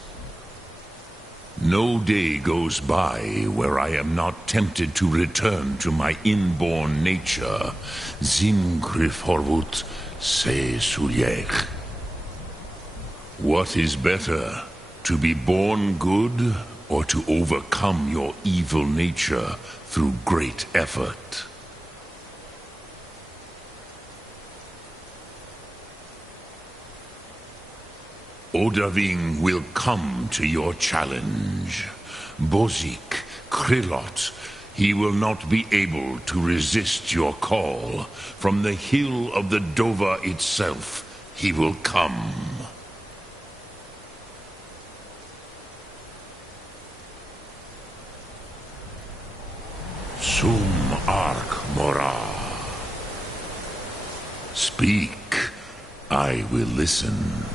No day goes by where I am not tempted to return to my inborn nature. Zimgrifhorvut se sulyech. What is better, to be born good or to overcome your evil nature through great effort? Odaving will come to your challenge. Bozik, Krillot, he will not be able to resist your call. From the hill of the Dova itself, he will come. Sum Ark Mora. Speak, I will listen.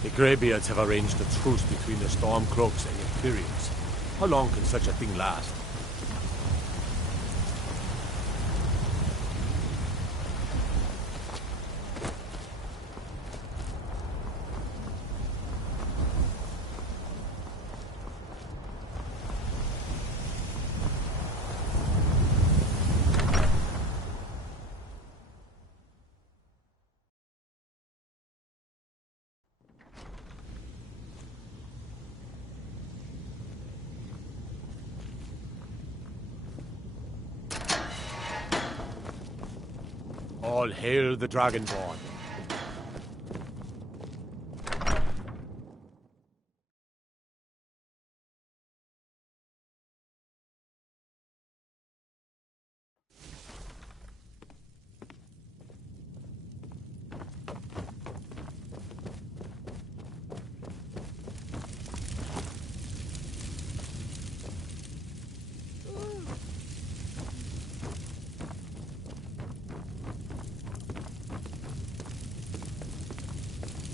The Greybeards have arranged a truce between the Stormcloaks and Imperials. How long can such a thing last? All hail the Dragonborn.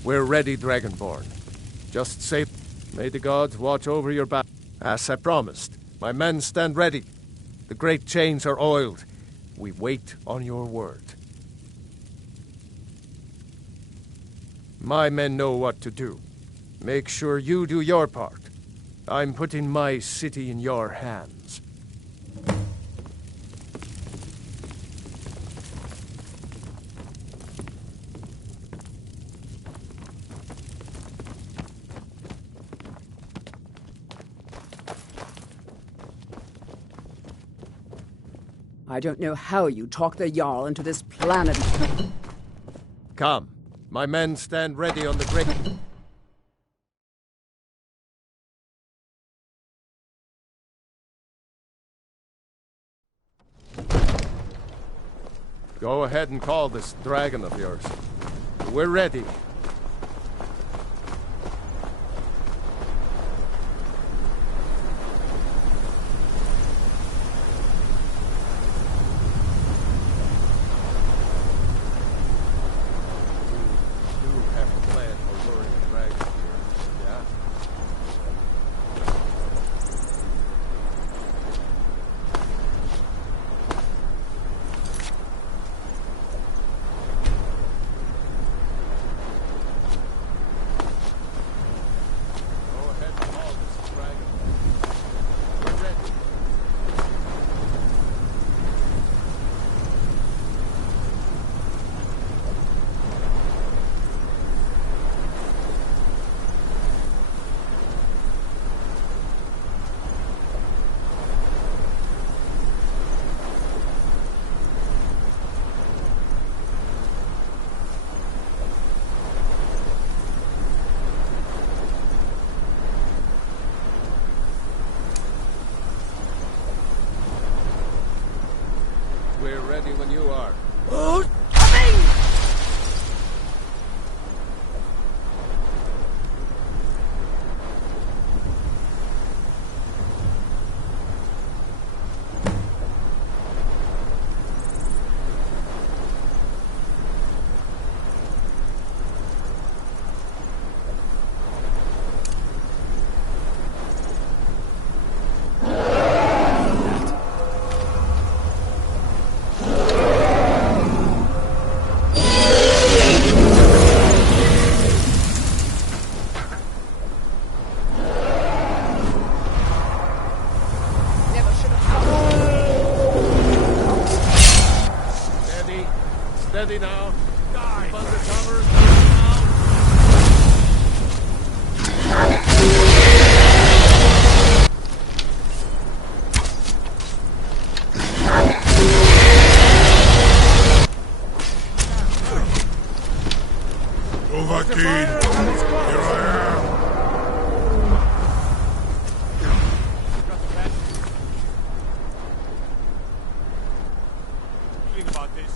We're ready, Dragonborn. Just say, may the gods watch over your back. As I promised, my men stand ready. The great chains are oiled. We wait on your word. My men know what to do. Make sure you do your part. I'm putting my city in your hands. I don't know how you talk the Jarl into this planet. Come. My men stand ready on the great... Go ahead and call this dragon of yours. We're ready. We're ready when you are. Who's coming? Steady now. Die. Keep under cover. Overkeen, here I am. Think about this.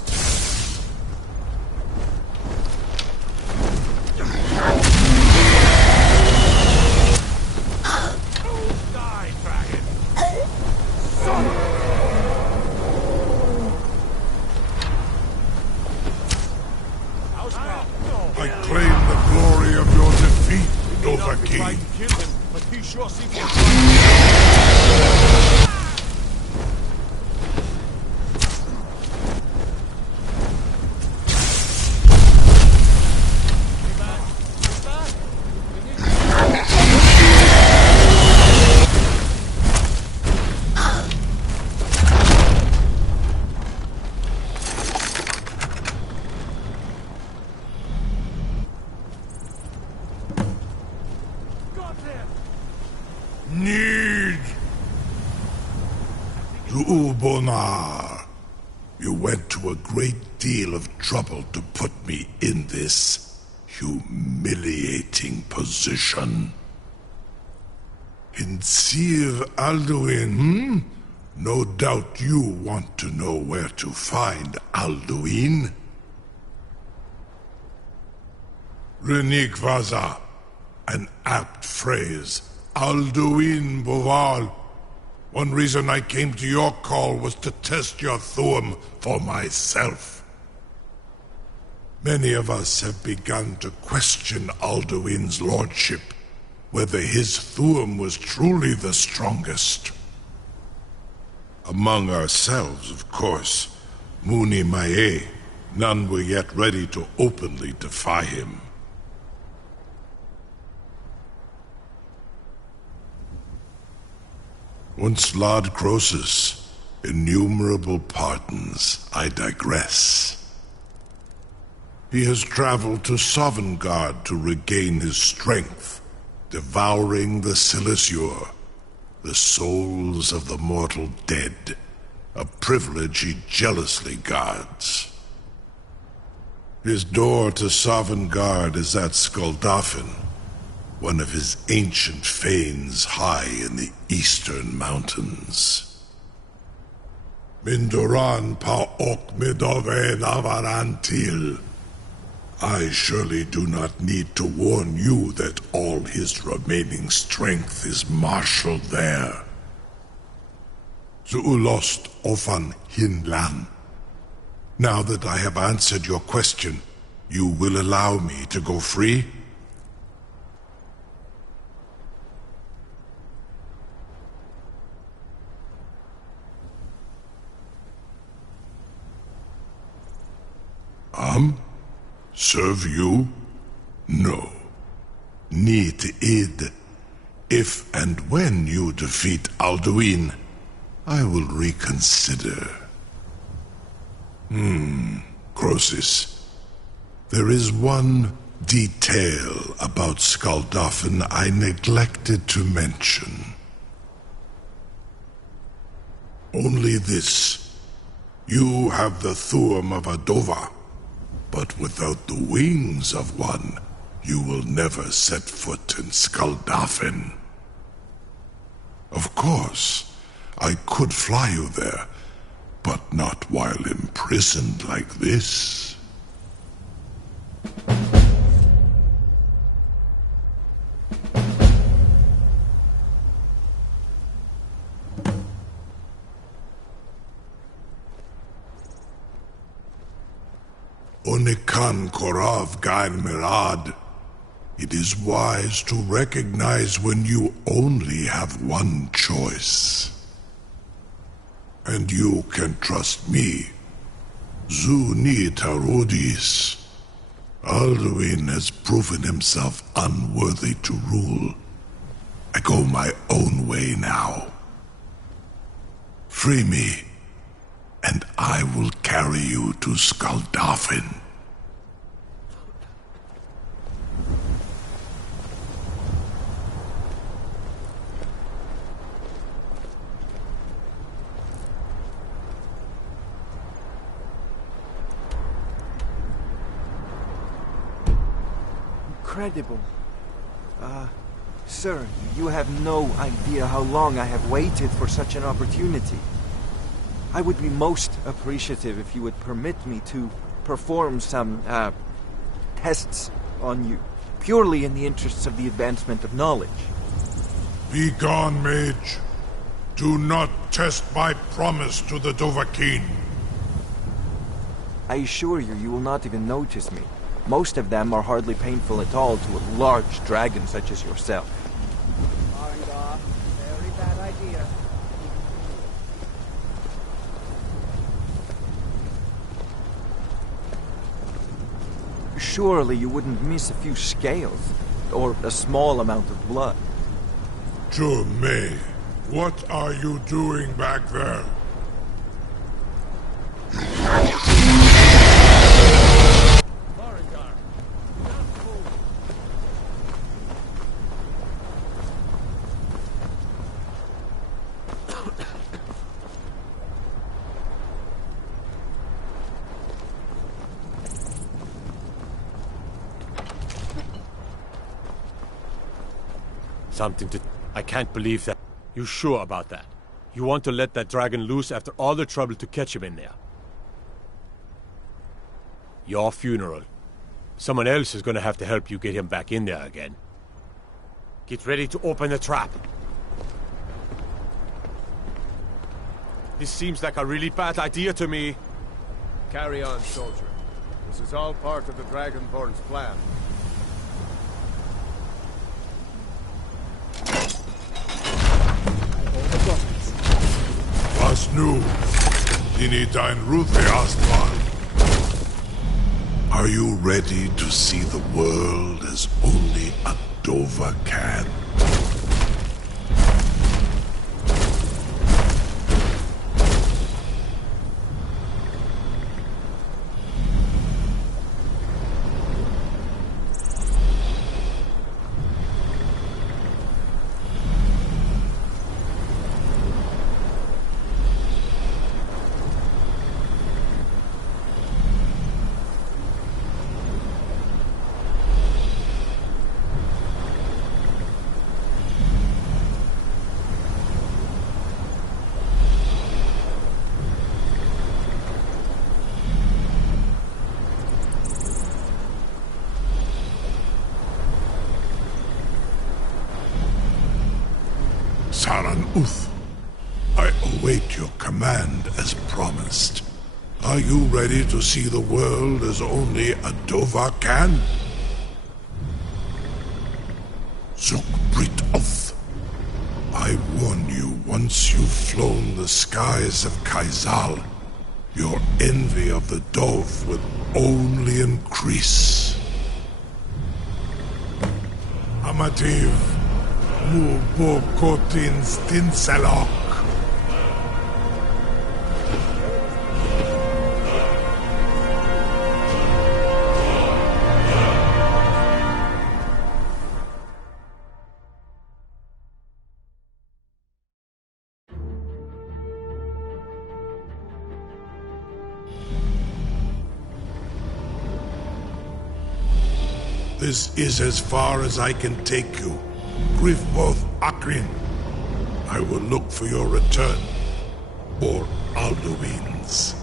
Die, dragon! I claim the glory of your defeat. Dovahkiin. Tried to kill him, but he sure seems to Need to Ubonar. You went to a great deal of trouble to put me in this humiliating position. In Sir Alduin, No doubt you want to know where to find Alduin. Renik Vaza, an apt phrase. Alduin Boval. One reason I came to your call was to test your Thuum for myself. Many of us have begun to question Alduin's lordship, whether his Thuum was truly the strongest. Among ourselves, of course, Muni Mae, none were yet ready to openly defy him. Once Lord Croesus, innumerable pardons, I digress. He has traveled to Sovngarde to regain his strength, devouring the Silesure, the souls of the mortal dead, a privilege he jealously guards. His door to Sovngarde is at Skuldafn, one of his ancient fanes high in the eastern mountains. Mindoran pa ok midove navarantil. I surely do not need to warn you that all his remaining strength is marshaled there. Zuulost ofan hinlan. Now that I have answered your question, you will allow me to go free? Serve you? No. Need id. If and when you defeat Alduin, I will reconsider. Croesus. There is one detail about Skuldafn I neglected to mention. Only this. You have the Thuum of a Dova. But without the wings of one, you will never set foot in Skuldafn. Of course, I could fly you there, but not while imprisoned like this. Onikan Korav Gain Mirad. It is wise to recognize when you only have one choice. And you can trust me. Zuni Tarudis. Alduin has proven himself unworthy to rule. I go my own way now. Free me, and I will carry you to Skuldafn. Incredible. Sir, you have no idea how long I have waited for such an opportunity. I would be most appreciative if you would permit me to perform some, tests on you, purely in the interests of the advancement of knowledge. Be gone, mage. Do not test my promise to the Dovahkiin. I assure you, you will not even notice me. Most of them are hardly painful at all to a large dragon such as yourself. Very bad idea. Surely you wouldn't miss a few scales, or a small amount of blood. May, what are you doing back there? Something to... I can't believe that. You sure about that? You want to let that dragon loose after all the trouble to catch him in there? Your funeral. Someone else is gonna have to help you get him back in there again. Get ready to open the trap. This seems like a really bad idea to me. Carry on, soldier. This is all part of the Dragonborn's plan. Was nu, dini dein Ruthi Astval. Are you ready to see the world as only a Dova can? I await your command as promised. Are you ready to see the world as only a Dova can? Zukbrit Oth. I warn you, once you've flown the skies of Kaizal, your envy of the Dove will only increase. Amativ. Mubokotin Stinselok. This is as far as I can take you. Grifboth Akrin. I will look for your return, or Alduin's.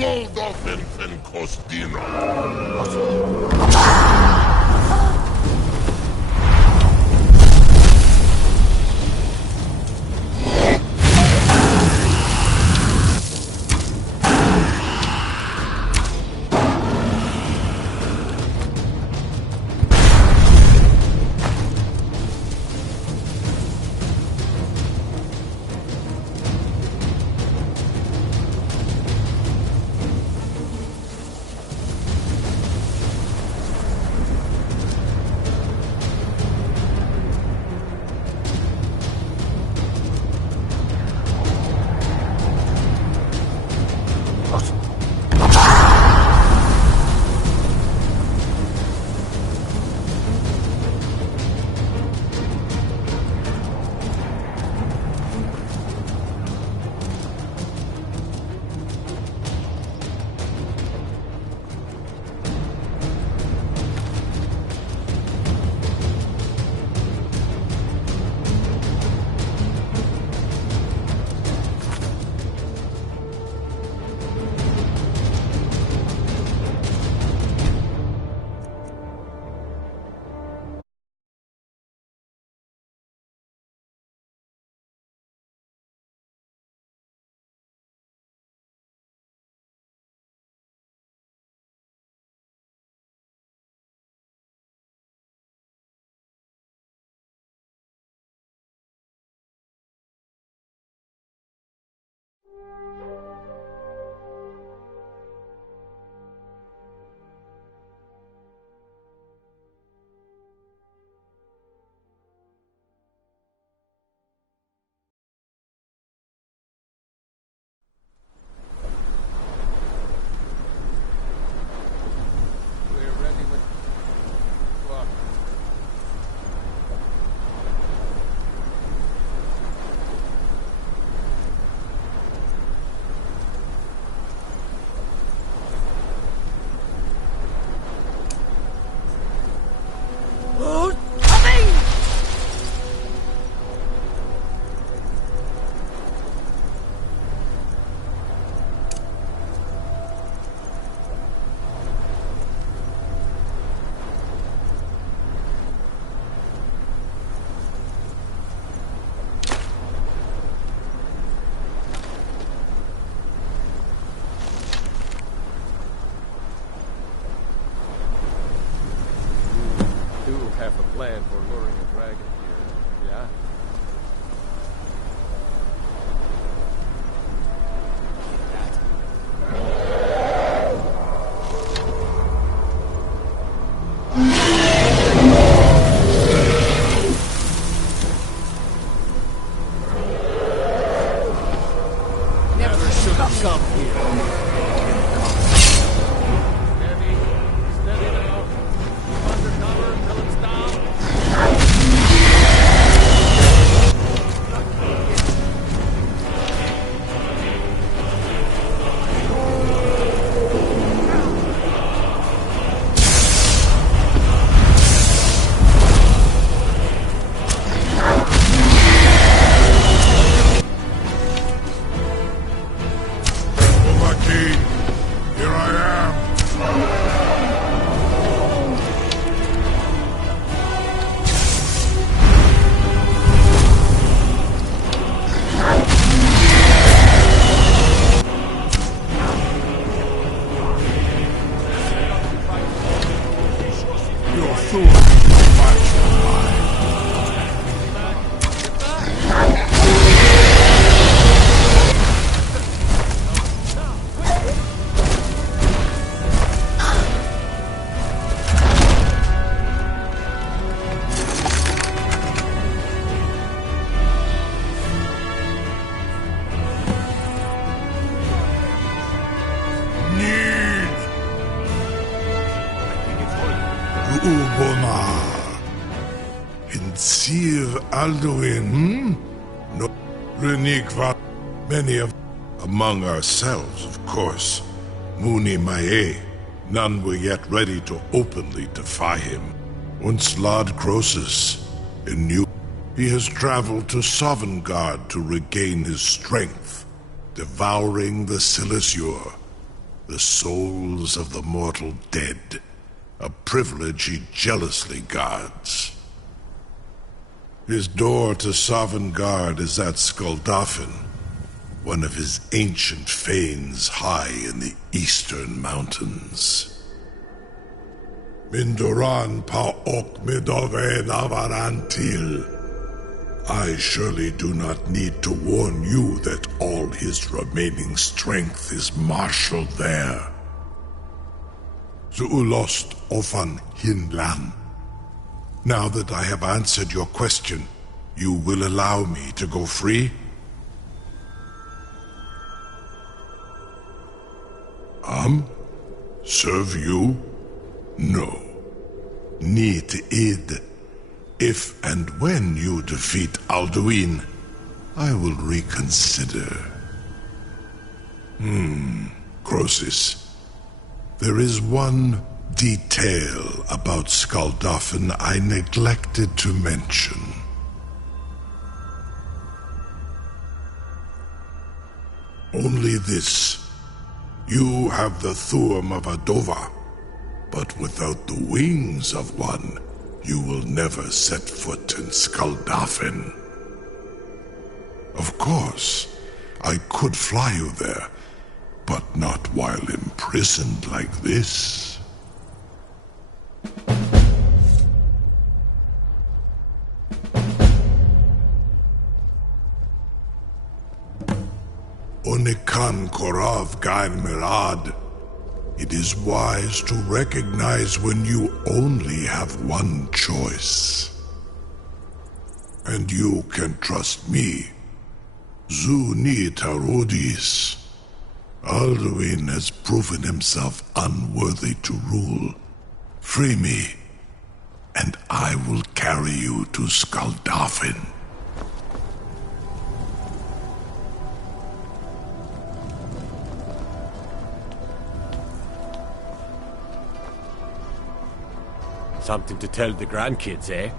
Goldofen Kostino. have a plan for luring a dragon here, yeah? Never should have come here. Steady now. Undercover until it's down. Overkeen, here I am. Your sword is much mine. Need Ubonar in Sir Alduin, no Renikva, many of among ourselves, of course. Muni Mae, none were yet ready to openly defy him. Once Lord Croesus, in New, he has traveled to Sovngarde to regain his strength, devouring the Silesure, the souls of the mortal dead, a privilege he jealously guards. His door to Sovngarde is at Skuldafn, one of his ancient fanes high in the eastern mountains. Mindoran pa ok midove navarantil. I surely do not need to warn you that all his remaining strength is marshaled there. Zuulost ofan hinlan. Now that I have answered your question, you will allow me to go free? Serve you? No. Need id. If and when you defeat Alduin, I will reconsider. Croesus. There is one detail about Skuldafn I neglected to mention. Only this. You have the Thurm of a Dova, but without the wings of one, you will never set foot in Skuldafn. Of course, I could fly you there, but not while imprisoned like this. Onikan Korav Gain Mirad. It is wise to recognize when you only have one choice. And you can trust me. Zuni Tarudis. Alduin has proven himself unworthy to rule. Free me, and I will carry you to Skuldafn. Something to tell the grandkids, eh?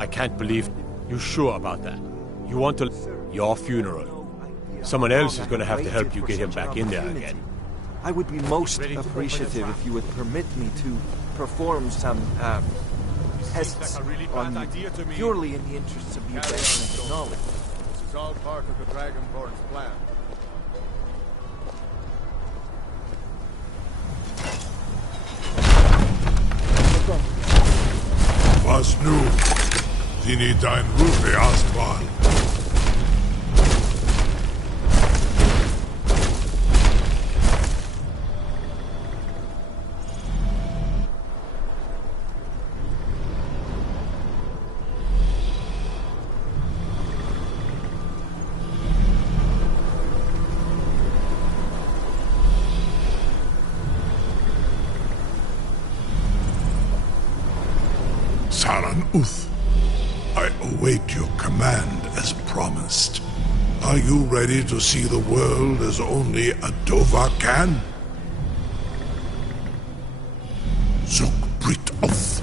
I can't believe you sure about that. You want to... Your funeral. Someone else is going to have to help you get him back in there again. I would be most appreciative if you would permit me to perform some, tests on you, purely in the interests of the advancement of knowledge. This is all part of the Dragonborn's plan. Dini dein Rufe Aspan. Saran Uth, I await your command as promised. Are you ready to see the world as only a Dova can? Zuk Brit Oth,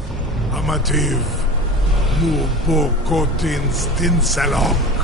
Amativ, Mubo Kotin Stinselok.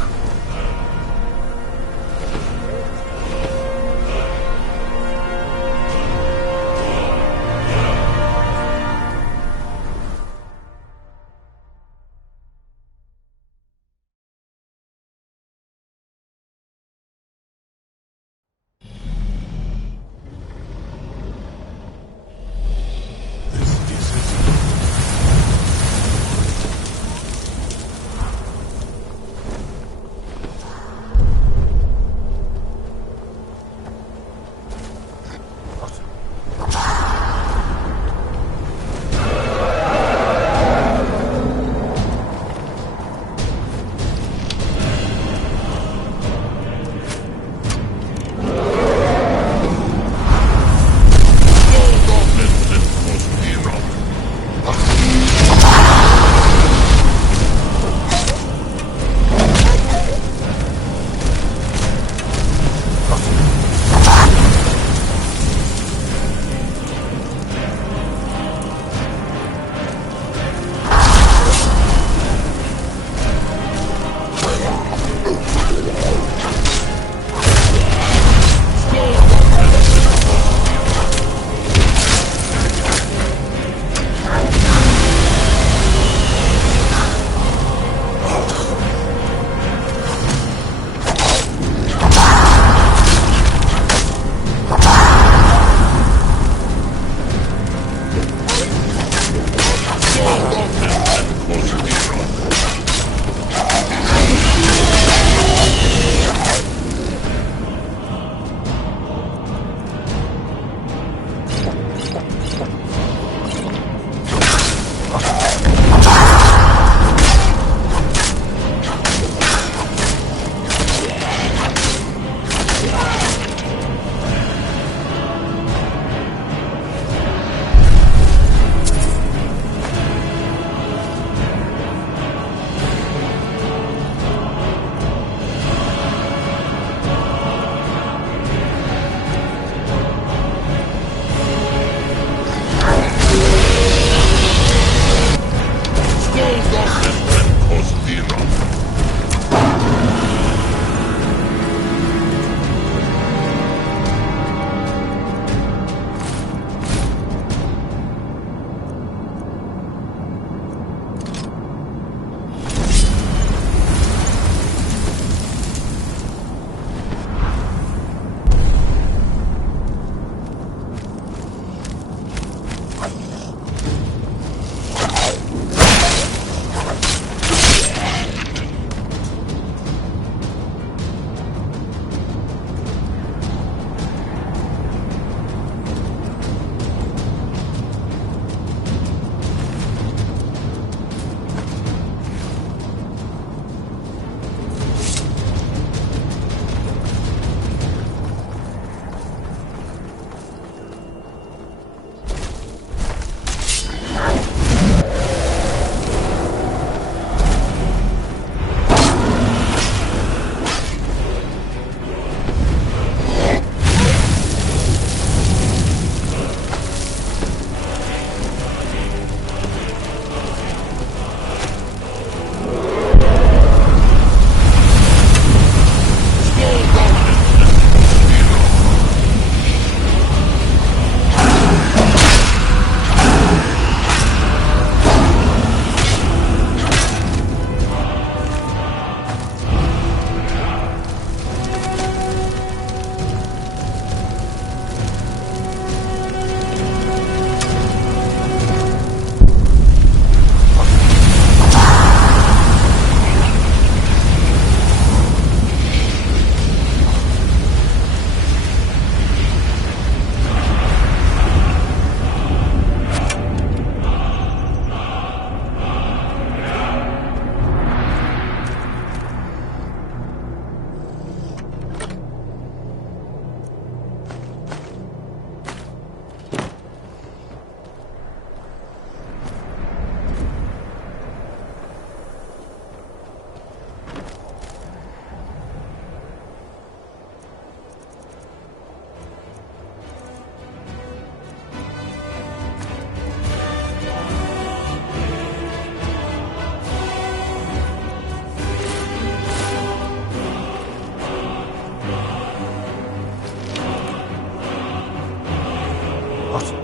What?